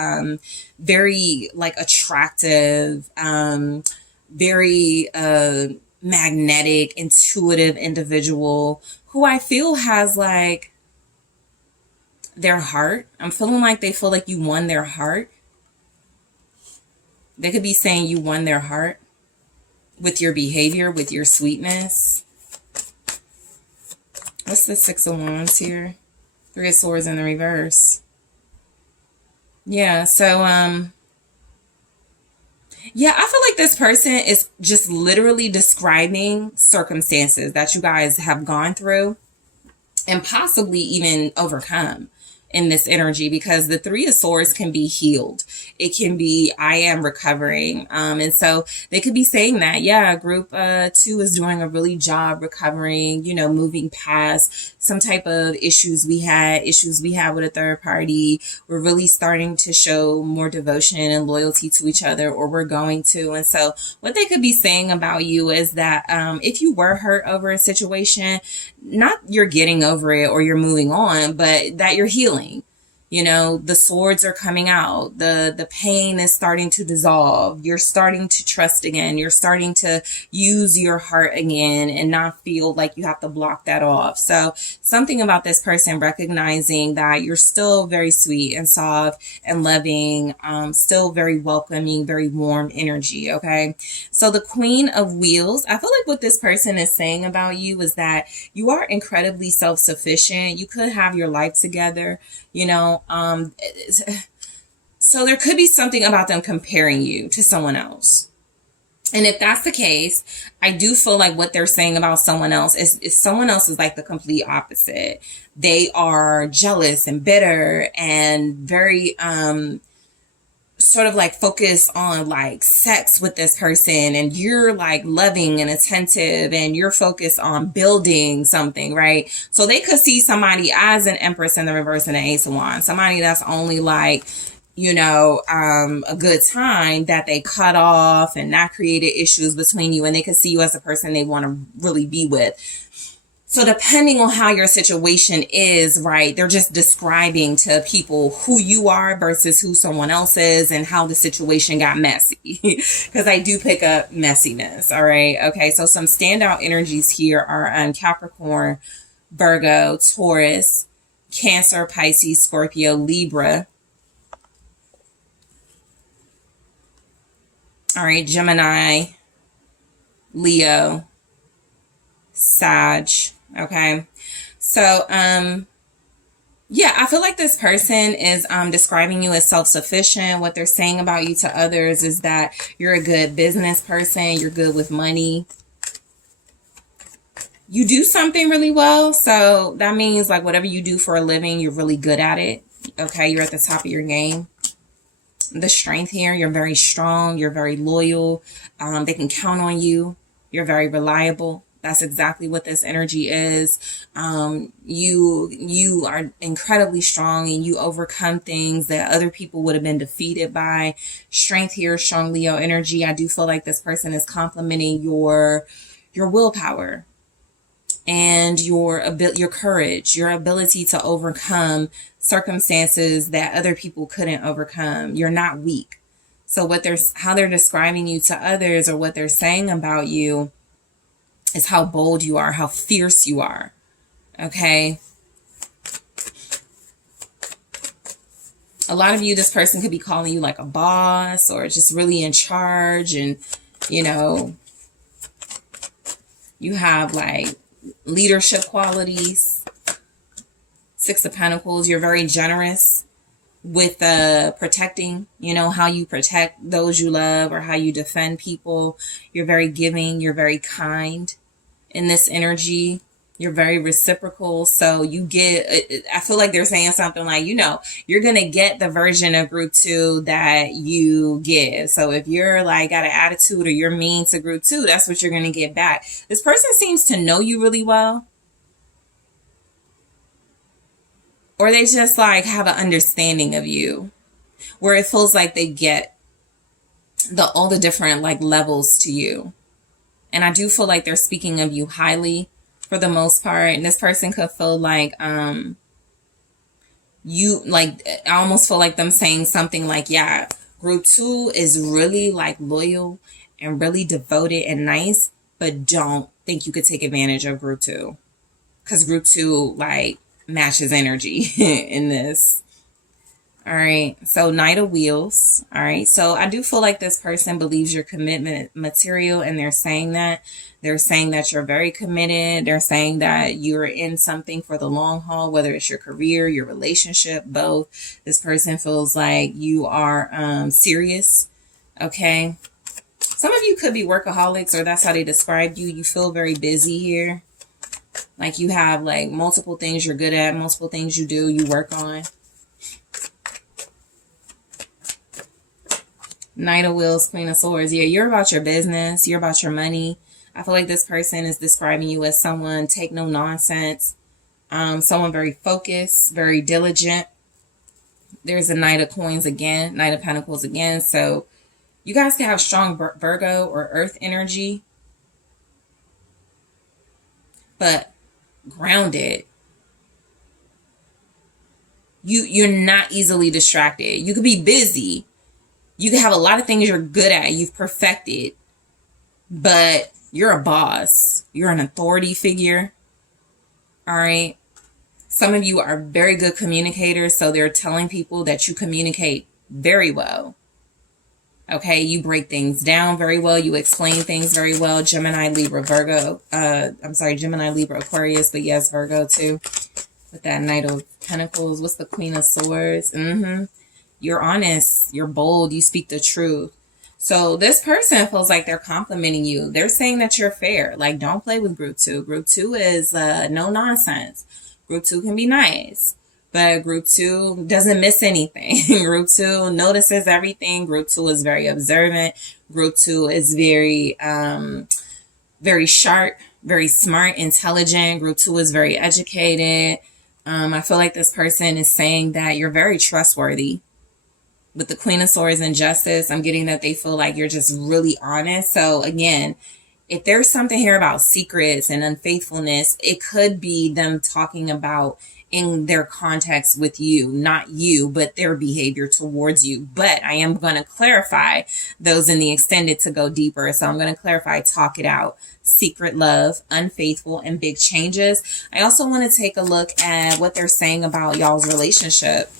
very like attractive, very magnetic, intuitive individual who I feel has like their heart. I'm feeling like they feel like you won their heart. They could be saying you won their heart with your behavior, with your sweetness. What's the Six of Wands here? Three of Swords in the reverse. Yeah, so, yeah, I feel like this person is just literally describing circumstances that you guys have gone through and possibly even overcome in this energy, because the Three of Swords can be healed. It can be, I am recovering. And so they could be saying that, yeah, group 2 is doing a really job recovering, you know, moving past some type of issues we had with a third party. We're really starting to show more devotion and loyalty to each other, or we're going to. And so what they could be saying about you is that if you were hurt over a situation, not you're getting over it or you're moving on, but that you're healing. You know, the swords are coming out. The pain is starting to dissolve. You're starting to trust again. You're starting to use your heart again and not feel like you have to block that off. So something about this person recognizing that you're still very sweet and soft and loving, still very welcoming, very warm energy. Okay. So the Queen of Wheels, I feel like what this person is saying about you is that you are incredibly self-sufficient. You could have your life together. You know, so there could be something about them comparing you to someone else. And if that's the case, I do feel like what they're saying about someone else is someone else is like the complete opposite. They are jealous and bitter and very, sort of like focus on like sex with this person, and you're like loving and attentive and you're focused on building something, right? So they could see somebody as an Empress in the reverse and an Ace of Wands, somebody that's only like, you know, a good time that they cut off, and that created issues between you, and they could see you as a person they want to really be with. So depending on how your situation is, right, they're just describing to people who you are versus who someone else is and how the situation got messy. Because I do pick up messiness, all right? Okay, so some standout energies here are Capricorn, Virgo, Taurus, Cancer, Pisces, Scorpio, Libra. All right, Gemini, Leo, Sag. Okay. So, yeah, I feel like this person is describing you as self-sufficient. What they're saying about you to others is that you're a good business person. You're good with money. You do something really well. So that means like whatever you do for a living, you're really good at it. Okay. You're at the top of your game. The strength here, you're very strong. You're very loyal. They can count on you. You're very reliable. That's exactly what this energy is. You are incredibly strong, and you overcome things that other people would have been defeated by. Strength here, strong Leo energy. I do feel like this person is complimenting your willpower and your courage, your ability to overcome circumstances that other people couldn't overcome. You're not weak. So how they're describing you to others, or what they're saying about you, is how bold you are, how fierce you are. Okay. A lot of you, this person could be calling you like a boss, or just really in charge. And, you know, you have like leadership qualities. Six of Pentacles. You're very generous with protecting, you know, how you protect those you love or how you defend people. You're very giving. You're very kind. In this energy, you're very reciprocal. So you get, I feel like they're saying something like, you know, you're going to get the version of group 2 that you give. So if you're like got an attitude or you're mean to group 2, that's what you're going to get back. This person seems to know you really well. Or they just like have an understanding of you where it feels like they get all the different like levels to you. And I do feel like they're speaking of you highly for the most part. And this person could feel like you like, I almost feel like them saying something like, yeah, group 2 is really like loyal and really devoted and nice, but don't think you could take advantage of group 2, because group 2 like matches energy in this. All right, so Knight of Wheels. All right, so I do feel like this person believes your commitment material, and they're saying that. They're saying that you're very committed. They're saying that you're in something for the long haul, whether it's your career, your relationship, both. This person feels like you are serious, okay? Some of you could be workaholics, or that's how they describe you. You feel very busy here. Like you have like multiple things you're good at, multiple things you do, you work on. Knight of Wheels, Queen of Swords. Yeah, you're about your business. You're about your money. I feel like this person is describing you as someone take no nonsense. Someone very focused, very diligent. There's a Knight of Coins again, Knight of Pentacles again. So you guys can have strong Virgo or Earth energy, but grounded. You're not easily distracted. You could be busy. You can have a lot of things you're good at, you've perfected, but you're a boss. You're an authority figure. All right. Some of you are very good communicators, so they're telling people that you communicate very well. Okay, you break things down very well. You explain things very well. Gemini, Libra, Virgo. Gemini, Libra, Aquarius, but yes, Virgo too. With that Knight of Pentacles. What's the Queen of Swords? You're honest. You're bold. You speak the truth. So this person feels like they're complimenting you. They're saying that you're fair. Like, don't play with group 2. Group 2 is no nonsense. Group 2 can be nice, but group 2 doesn't miss anything. Group 2 notices everything. Group 2 is very observant. Group 2 is very, very sharp, very smart, intelligent. Group 2 is very educated. I feel like this person is saying that you're very trustworthy. With the Queen of Swords and Justice, I'm getting that they feel like you're just really honest. So again, if there's something here about secrets and unfaithfulness, it could be them talking about in their context with you, not you, but their behavior towards you. But I am going to clarify those in the extended to go deeper. So I'm going to clarify, talk it out, secret love, unfaithful, and big changes. I also want to take a look at what they're saying about y'all's relationship.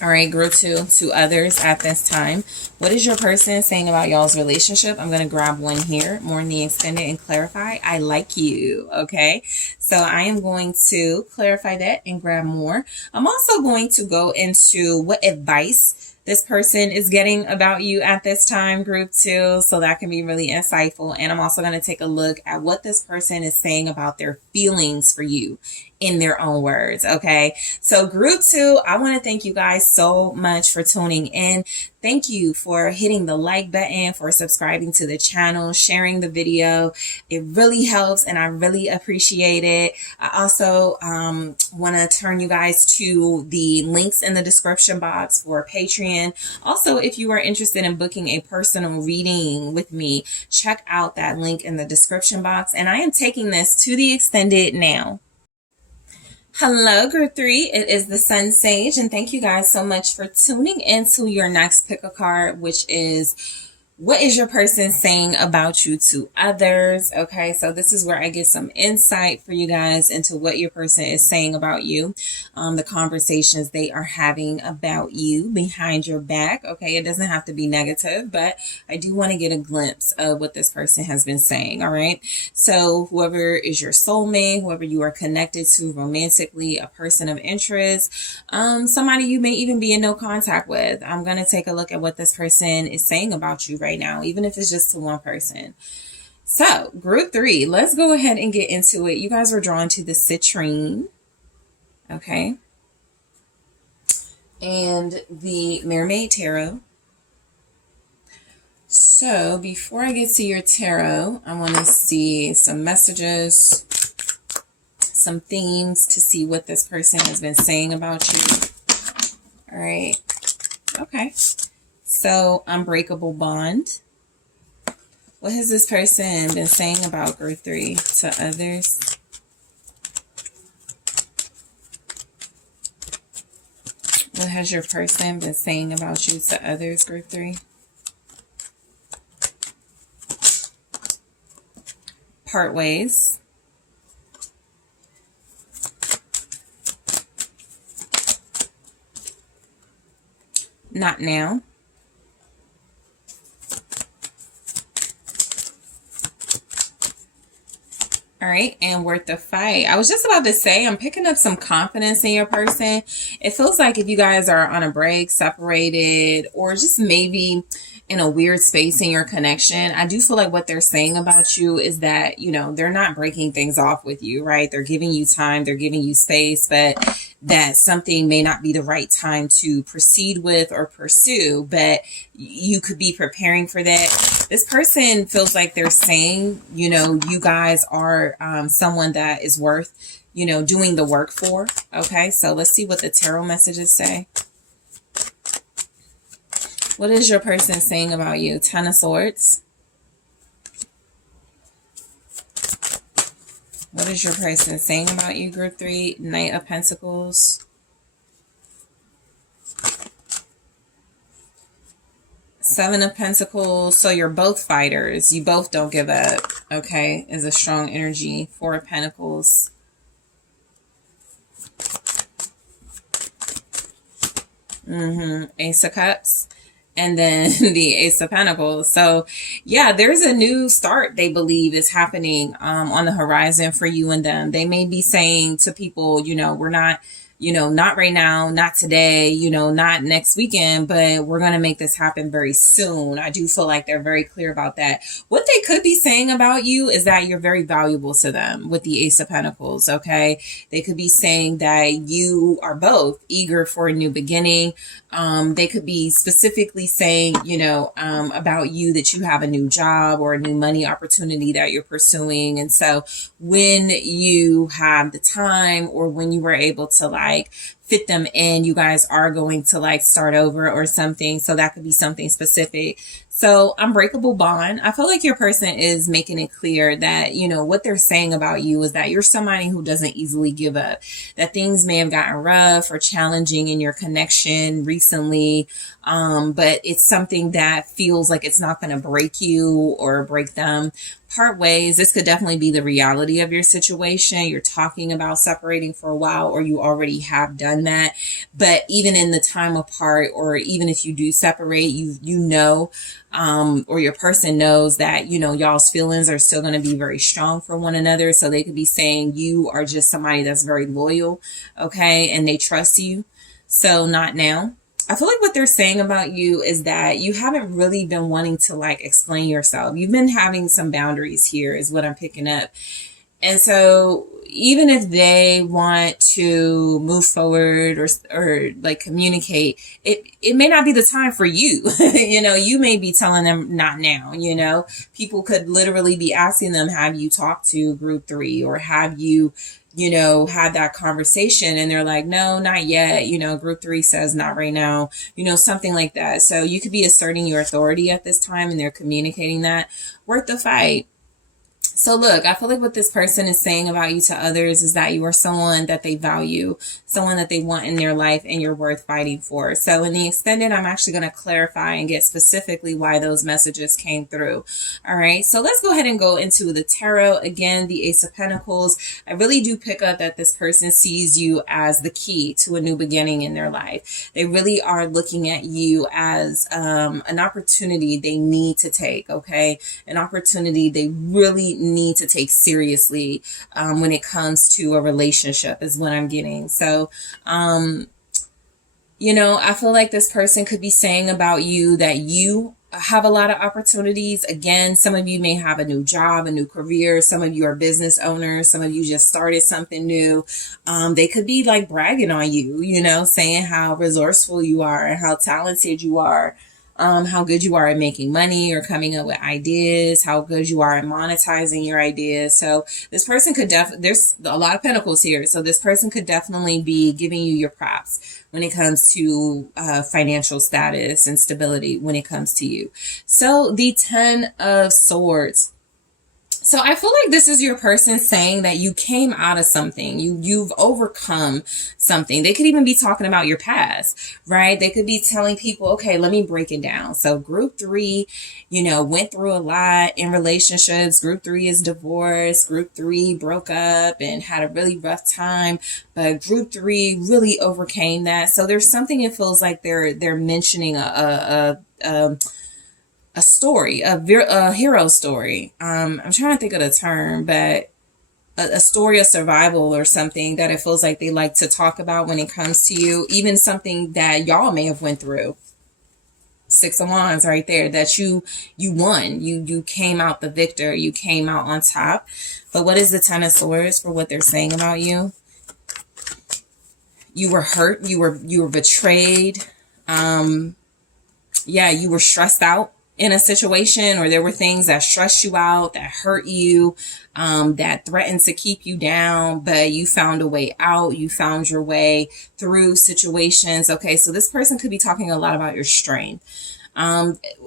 All right, group 2 to others at this time. What is your person saying about y'all's relationship? I'm going to grab one here, more in the extended, and clarify. I like you. Okay, so I am going to clarify that and grab more. I'm also going to go into what advice this person is getting about you at this time, group 2. So that can be really insightful. And I'm also going to take a look at what this person is saying about their feelings for you in their own words. Okay. So group 2, I want to thank you guys so much for tuning in. Thank you for hitting the like button, for subscribing to the channel, sharing the video. It really helps and I really appreciate it. I also want to turn you guys to the links in the description box for Patreon. Also, if you are interested in booking a personal reading with me, check out that link in the description box. And I am taking this to the extended now. Hello, group 3. It is the SunSage, and thank you guys so much for tuning into your next pick a card, which is what is your person saying about you to others? Okay, so this is where I get some insight for you guys into what your person is saying about you, the conversations they are having about you behind your back. Okay, it doesn't have to be negative, but I do want to get a glimpse of what this person has been saying. All right, so whoever is your soulmate, whoever you are connected to romantically, a person of interest, somebody you may even be in no contact with, I'm going to take a look at what this person is saying about you right now, even if it's just to one person. So group 3, let's go ahead and get into it. You guys were drawn to the citrine, okay, and the Mermaid Tarot. So before I get to your tarot, I want to see some messages, some themes to see what this person has been saying about you. All right, okay. So, unbreakable bond. What has this person been saying about group 3 to others? What has your person been saying about you to others, group 3? Part ways. Not now. All right, and worth the fight. I was just about to say, I'm picking up some confidence in your person. It feels like if you guys are on a break, separated, or just maybe in a weird space in your connection, I do feel like what they're saying about you is that, you know, they're not breaking things off with you, right? They're giving you time, they're giving you space, but that something may not be the right time to proceed with or pursue, but you could be preparing for that. This person feels like they're saying, you know, you guys are someone that is worth, you know, doing the work for. Okay, so let's see what the tarot messages say. What is your person saying about you? Ten of Swords. What is your person saying about you, group 3? Knight of Pentacles. Seven of Pentacles. So you're both fighters. You both don't give up. Okay, is a strong energy. Four of Pentacles. Ace of Cups. And then the Ace of Pentacles. So yeah, there's a new start they believe is happening on the horizon for you and them. They may be saying to people, you know, we're not, you know, not right now, not today, you know, not next weekend, but we're going to make this happen very soon. I do feel like they're very clear about that. What they could be saying about you is that you're very valuable to them with the Ace of Pentacles, okay? They could be saying that you are both eager for a new beginning. They could be specifically saying, you know, about you that you have a new job or a new money opportunity that you're pursuing. And so when you have the time or when you were able to like fit them in, you guys are going to like start over or something. So that could be something specific. So unbreakable bond. I feel like your person is making it clear that, you know, what they're saying about you is that you're somebody who doesn't easily give up, that things may have gotten rough or challenging in your connection recently. But it's something that feels like it's not going to break you or break them. Part ways. This could definitely be the reality of your situation. You're talking about separating for a while, or you already have done that. But even in the time apart, or even if you do separate, you know, or your person knows that, you know, y'all's feelings are still going to be very strong for one another. So they could be saying you are just somebody that's very loyal, okay, and they trust you. So not now. I feel like what they're saying about you is that you haven't really been wanting to like explain yourself. You've been having some boundaries here is what I'm picking up. And so even if they want to move forward or like communicate, it may not be the time for you. You know, you may be telling them not now, you know, people could literally be asking them, have you talked to group 3 or have you, you know, had that conversation? And they're like, no, not yet. You know, group 3 says not right now, you know, something like that. So you could be asserting your authority at this time and they're communicating that. Worth the fight. So look, I feel like what this person is saying about you to others is that you are someone that they value, someone that they want in their life, and you're worth fighting for. So in the extended, I'm actually going to clarify and get specifically why those messages came through. All right, so let's go ahead and go into the tarot. Again, the Ace of Pentacles. I really do pick up that this person sees you as the key to a new beginning in their life. They really are looking at you as an opportunity they need to take, okay? An opportunity they really need to take seriously when it comes to a relationship is what I'm getting. So, you know, I feel like this person could be saying about you that you have a lot of opportunities. Again, some of you may have a new job, a new career. Some of you are business owners. Some of you just started something new. They could be like bragging on you, you know, saying how resourceful you are and how talented you are. how good you are at making money or coming up with ideas, how good you are at monetizing your ideas. So this person could there's a lot of pentacles here. So this person could definitely be giving you your props when it comes to financial status and stability when it comes to you. So the 10 of Swords. So I feel like this is your person saying that you came out of something. You've overcome something. They could even be talking about your past, right? They could be telling people, okay, let me break it down. So group 3, went through a lot in relationships. Group 3 is divorced. Group 3 broke up and had a really rough time. But group 3 really overcame that. So there's something it feels like they're mentioning a story, a hero story. I'm trying to think of the term, but a story of survival or something that it feels like they like to talk about when it comes to you. Even something that y'all may have went through. 6 of Wands right there, that you won. You came out the victor. You came out on top. But what is the 10 of Swords for what they're saying about you? You were hurt. You were betrayed. You were stressed out in a situation, or there were things that stressed you out, that hurt you, that threatened to keep you down, but you found a way out. You found your way through situations. Okay, so this person could be talking a lot about your strength.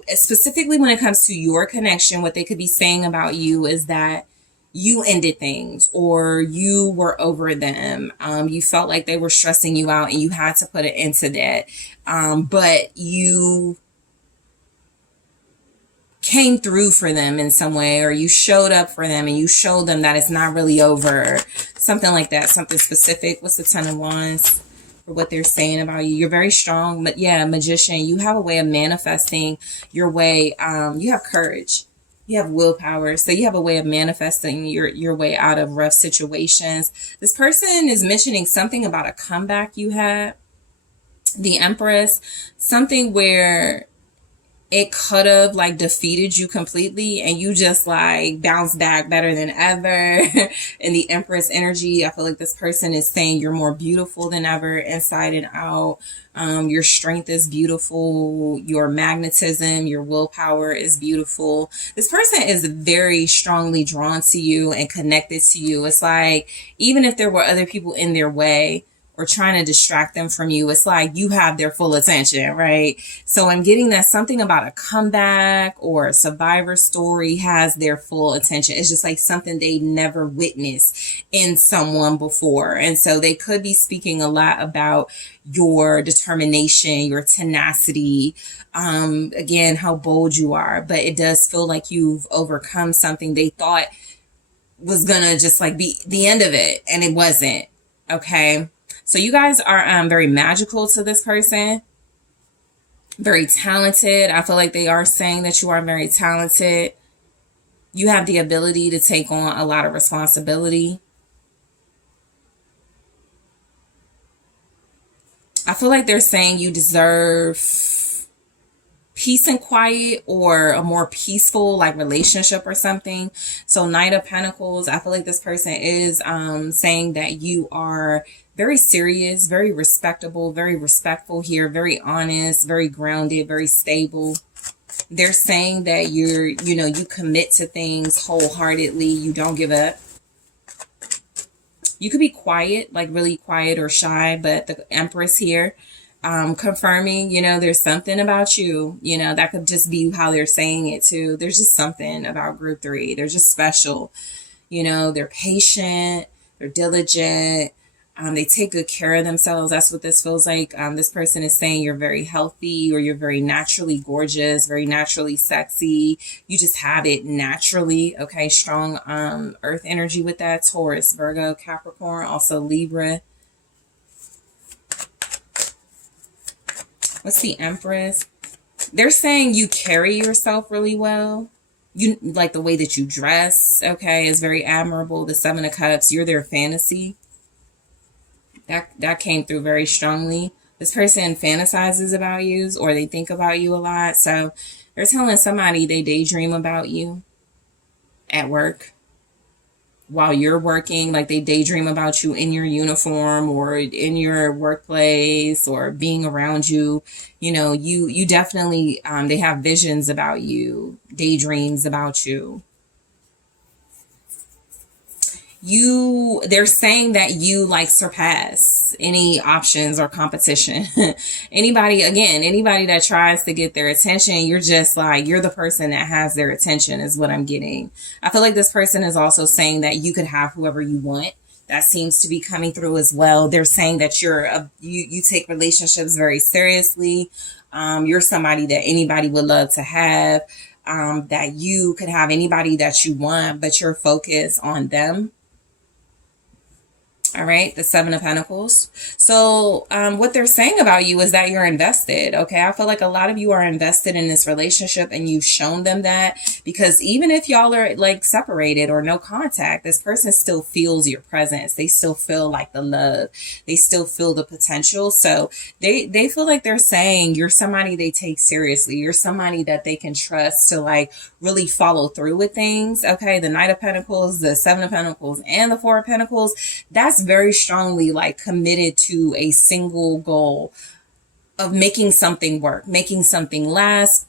Specifically when it comes to your connection, what they could be saying about you is that you ended things, or you were over them. You felt like they were stressing you out and you had to put an end to that. But you came through for them in some way, or you showed up for them and you showed them that it's not really over. Something like that, something specific. What's the 10 of Wands for what they're saying about you? You're very strong, but magician. You have a way of manifesting your way. You have courage. You have willpower. So you have a way of manifesting your way out of rough situations. This person is mentioning something about a comeback you had. The Empress, something where it could have defeated you completely and you just bounced back better than ever. In the Empress energy, I feel like this person is saying you're more beautiful than ever, inside and out. Your strength is beautiful. Your magnetism, your willpower is beautiful. This person is very strongly drawn to you and connected to you. It's like, even if there were other people in their way or trying to distract them from you, it's like you have their full attention, right? So I'm getting that something about a comeback or a survivor story has their full attention. It's just like something they never witnessed in someone before. And so they could be speaking a lot about your determination, your tenacity, again, how bold you are. But it does feel like you've overcome something they thought was gonna just be the end of it, and it wasn't. Okay. So you guys are very magical to this person, very talented. I feel like they are saying that you are very talented. You have the ability to take on a lot of responsibility. I feel like they're saying you deserve peace and quiet, or a more peaceful relationship or something. So Knight of Pentacles, I feel like this person is saying that you are very serious, very respectable, very respectful here, very honest, very grounded, very stable. They're saying that you commit to things wholeheartedly. You don't give up. You could be quiet, really quiet or shy, but the Empress here, confirming, there's something about you, that could just be how they're saying it too. There's just something about group 3. They're just special. They're patient, they're diligent. They take good care of themselves. That's what this feels like. This person is saying you're very healthy, or you're very naturally gorgeous, very naturally sexy. You just have it naturally. Okay. Strong, earth energy with that. Taurus, Virgo, Capricorn, also Libra. What's the Empress? They're saying you carry yourself really well. You like the way that you dress. Okay. Is very admirable. The 7 of Cups, you're their fantasy. That came through very strongly. This person fantasizes about you, or they think about you a lot. So they're telling somebody they daydream about you at work. while you're working, like they daydream about you in your uniform or in your workplace or being around you. You know, you definitely, they have visions about you, daydreams about you. They're saying that you like surpass any options or competition. Anybody that tries to get their attention, you're just like, you're the person that has their attention is what I'm getting. I feel like this person is also saying that you could have whoever you want. That seems to be coming through as well. They're saying that you take relationships very seriously. You're somebody that anybody would love to have. That you could have anybody that you want, but you're focused on them. All right, the Seven of Pentacles. So what they're saying about you is that you're invested, okay? I feel like a lot of you are invested in this relationship and you've shown them that, because even if y'all are like separated or no contact, this person still feels your presence. They still feel like the love. They still feel the potential. So they feel like they're saying you're somebody they take seriously. You're somebody that they can trust to like really follow through with things, okay? The Knight of Pentacles, the Seven of Pentacles, and the Four of Pentacles, that's very strongly like committed to a single goal of making something work, making something last,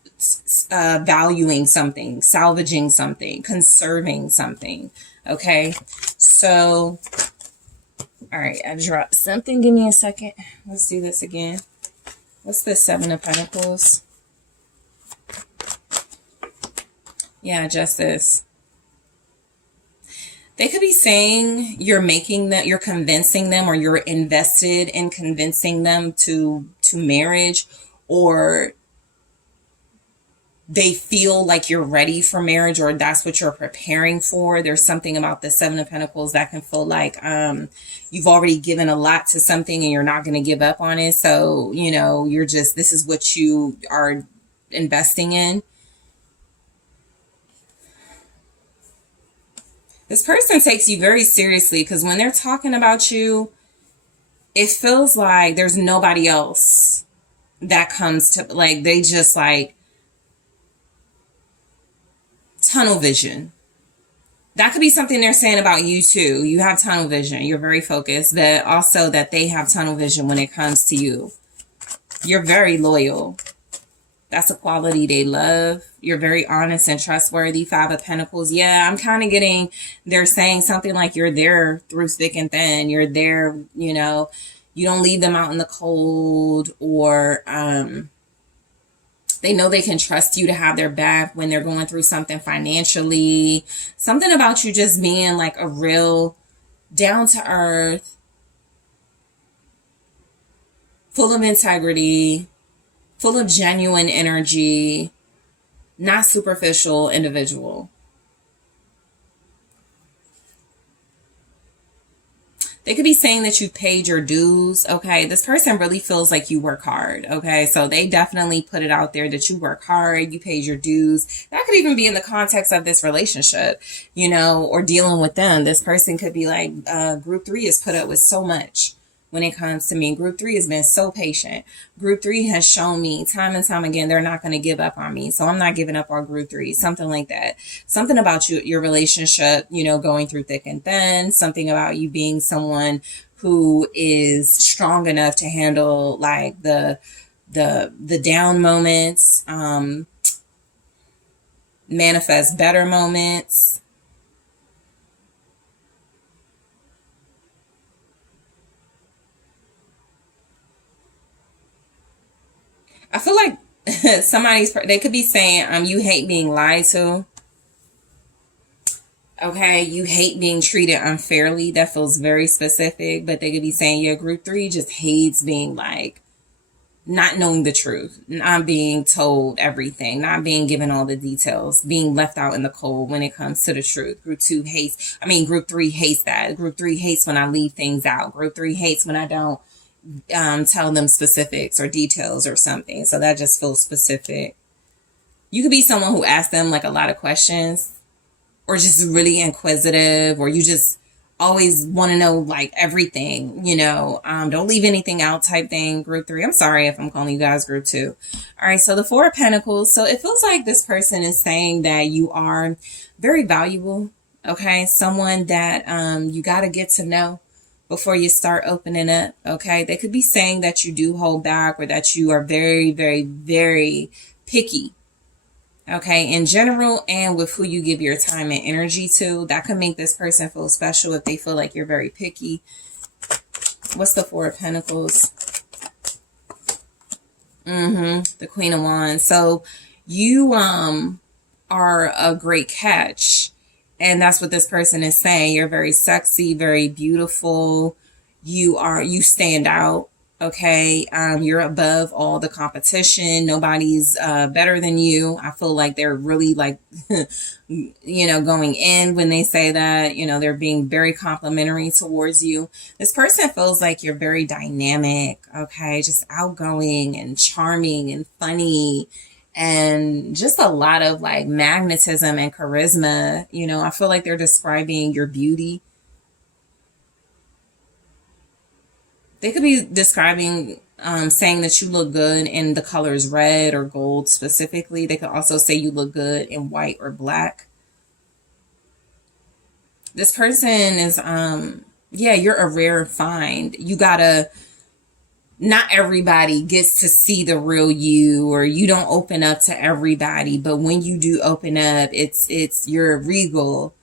valuing something, salvaging something, conserving something. Okay, so all right, I dropped something. Give me a second. Let's do this again. What's the Seven of Pentacles? Yeah, Justice. They could be saying you're making that, you're convincing them, or you're invested in convincing them to marriage, or they feel like you're ready for marriage, or that's what you're preparing for. There's something about the Seven of Pentacles that can feel like you've already given a lot to something and you're not going to give up on it. So, you know, you're just, this is what you are investing in. This person takes you very seriously, because when they're talking about you, it feels like there's nobody else that comes to, like, they just like tunnel vision. That could be something they're saying about you too. You have tunnel vision. You're very focused, but also that they have tunnel vision when it comes to you. You're very loyal. That's a quality they love. You're very honest and trustworthy. Five of Pentacles. Yeah, I'm kind of getting, they're saying something like you're there through thick and thin. You're there, you know, you don't leave them out in the cold, or they know they can trust you to have their back when they're going through something financially. Something about you just being like a real down to earth, full of integrity, full of genuine energy, not superficial individual. They could be saying that you paid your dues, okay? This person really feels like you work hard, okay? So they definitely put it out there that you work hard, you paid your dues. That could even be in the context of this relationship, you know, or dealing with them. This person could be like, group 3 has put up with so much. When it comes to me, group 3 has been so patient. Group 3 has shown me time and time again they're not going to give up on me, so I'm not giving up on group 3. Something like that. Something about your relationship, you know, going through thick and thin. Something about you being someone who is strong enough to handle like the down moments, manifest better moments. I feel like they could be saying, you hate being lied to. Okay, you hate being treated unfairly. That feels very specific, but they could be saying, yeah, group 3 just hates being like, not knowing the truth, not being told everything, not being given all the details, being left out in the cold when it comes to the truth. Group 3 hates that. Group 3 hates when I leave things out. Group 3 hates when I don't tell them specifics or details or something. So that just feels specific. You could be someone who asks them like a lot of questions, or just really inquisitive, or you just always want to know like everything, you know, don't leave anything out type thing. Group 3. I'm sorry if I'm calling you guys group 2. All right. So the Four of Pentacles. So it feels like this person is saying that you are very valuable. Okay, someone that you got to get to know before you start opening up. Okay, they could be saying that you do hold back, or that you are very, very, very picky. Okay, in general, and with who you give your time and energy to. That could make this person feel special if they feel like you're very picky. What's the Four of Pentacles? The Queen of Wands. So you are a great catch. And that's what this person is saying. You're very sexy, very beautiful. You stand out. Okay. You're above all the competition. Nobody's better than you. I feel like they're really like, going in when they say that, they're being very complimentary towards you. This person feels like you're very dynamic. Okay. Just outgoing and charming and funny. And just a lot of like magnetism and charisma. I feel like they're describing your beauty. They could be describing, saying that you look good in the colors red or gold specifically. They could also say you look good in white or black. This person is, you're a rare find. Not everybody gets to see the real you, or you don't open up to everybody. But when you do open up, you're regal.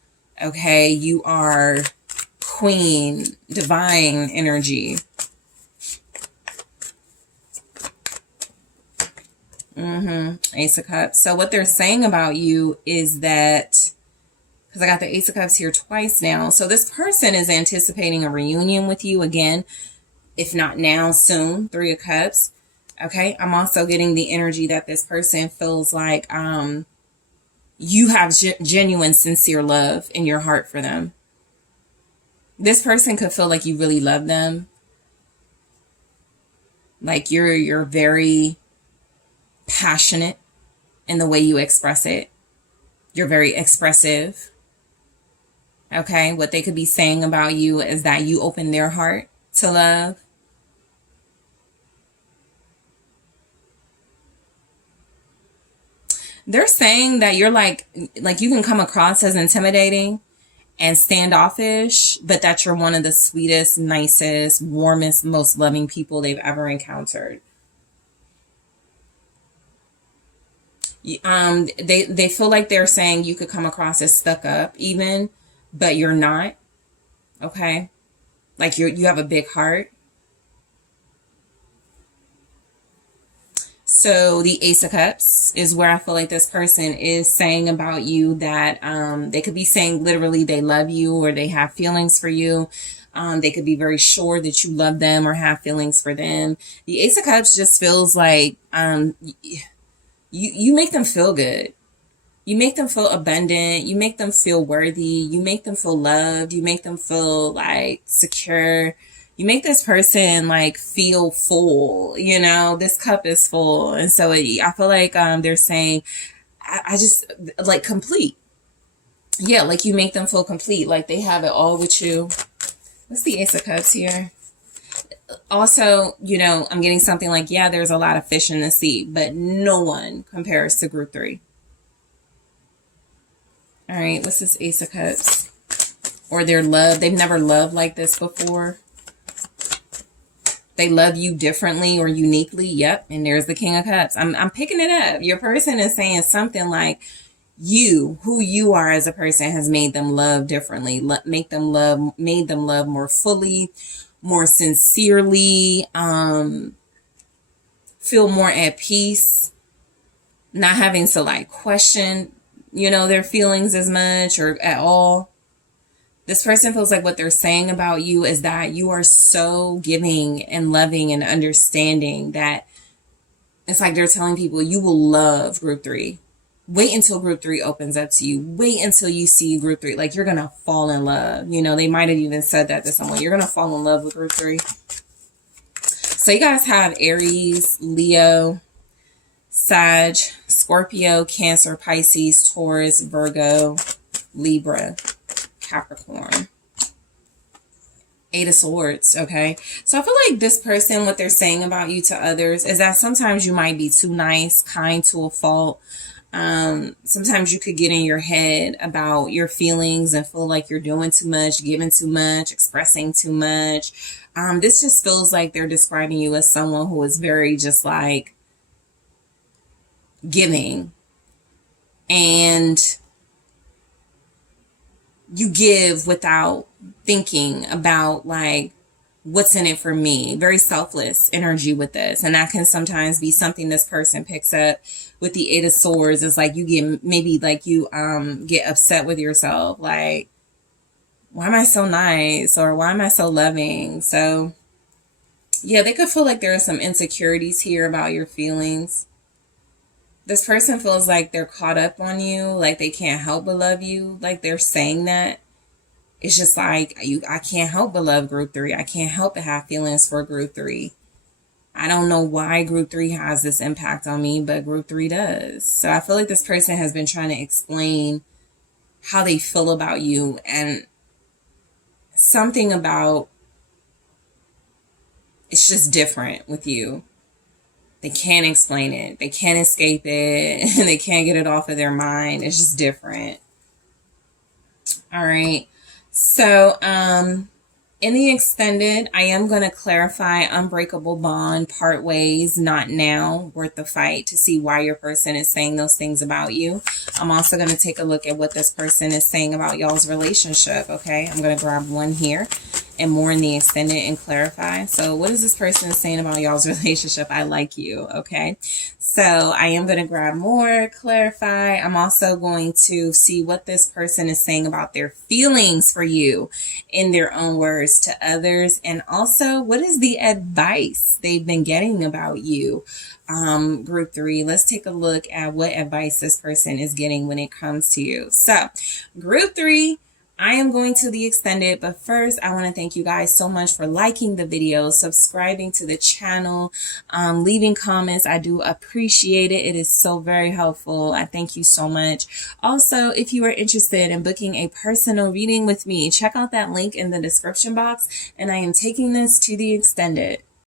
Okay. You are queen, divine energy. Ace of Cups. So what they're saying about you is that, because I got the Ace of Cups here twice now. So this person is anticipating a reunion with you again. If not now, soon. Three of Cups. Okay. I'm also getting the energy that this person feels like you have genuine, sincere love in your heart for them. This person could feel like you really love them. Like you're very passionate in the way you express it. You're very expressive. Okay. What they could be saying about you is that you open their heart to love. They're saying that you're like you can come across as intimidating and standoffish, but that you're one of the sweetest, nicest, warmest, most loving people they've ever encountered. They feel like they're saying you could come across as stuck up even, but you're not. Okay. Like you have a big heart. So the Ace of Cups is where I feel like this person is saying about you that they could be saying literally they love you, or they have feelings for you. They could be very sure that you love them or have feelings for them. The Ace of Cups just feels like you make them feel good. You make them feel abundant. You make them feel worthy. You make them feel loved. You make them feel like secure. You make this person like feel full, this cup is full. And so I feel like they're saying, I just like complete. Yeah, like you make them feel complete, like they have it all with you. What's the Ace of Cups here? Also, I'm getting something like, yeah, there's a lot of fish in the sea, but no one compares to group 3. All right, what's this Ace of Cups? Or their love. They've never loved like this before. They love you differently or uniquely. Yep. And there's the King of Cups. I'm picking it up. Your person is saying something like who you are as a person has made them love differently. Made them love more fully, more sincerely, feel more at peace, not having to like question, their feelings as much or at all. This person feels like what they're saying about you is that you are so giving and loving and understanding that it's like they're telling people you will love group 3. Wait until group 3 opens up to you. Wait until you see group 3. Like you're going to fall in love. They might have even said that to someone. You're going to fall in love with group 3. So you guys have Aries, Leo, Sag, Scorpio, Cancer, Pisces, Taurus, Virgo, Libra, Capricorn. 8 of Swords. Okay. So I feel like this person, what they're saying about you to others is that sometimes you might be too nice, kind to a fault. Sometimes you could get in your head about your feelings and feel like you're doing too much, giving too much, expressing too much. This just feels like they're describing you as someone who is very just like giving, and you give without thinking about like what's in it for me. Very selfless energy with this. And that can sometimes be something this person picks up with the Eight of Swords. It's like you get, maybe like you get upset with yourself, like, why am I so nice, or why am I so loving? So yeah, they could feel like there are some insecurities here about your feelings. This person feels like they're caught up on you, like they can't help but love you, like they're saying that. It's just like, I can't help but love group 3. I can't help but have feelings for group 3. I don't know why group 3 has this impact on me, but group 3 does. So I feel like this person has been trying to explain how they feel about you, and something about it's just different with you. They can't explain it. They can't escape it. And they can't get it off of their mind. It's just different. All right. So, in the extended, I am going to clarify unbreakable bond, part ways, not now, worth the fight, to see why your person is saying those things about you. I'm also going to take a look at what this person is saying about y'all's relationship. Okay. I'm going to grab one here and more in the extended and clarify. So what is this person saying about y'all's relationship? I like you. Okay. So I am going to grab more, clarify. I'm also going to see what this person is saying about their feelings for you in their own words to others. And also, what is the advice they've been getting about you? Group 3, let's take a look at what advice this person is getting when it comes to you. So group 3, I am going to the extended, but first I want to thank you guys so much for liking the video, subscribing to the channel, leaving comments. I do appreciate it. It is so very helpful. I thank you so much. Also, if you are interested in booking a personal reading with me, check out that link in the description box, and I am taking this to the extended.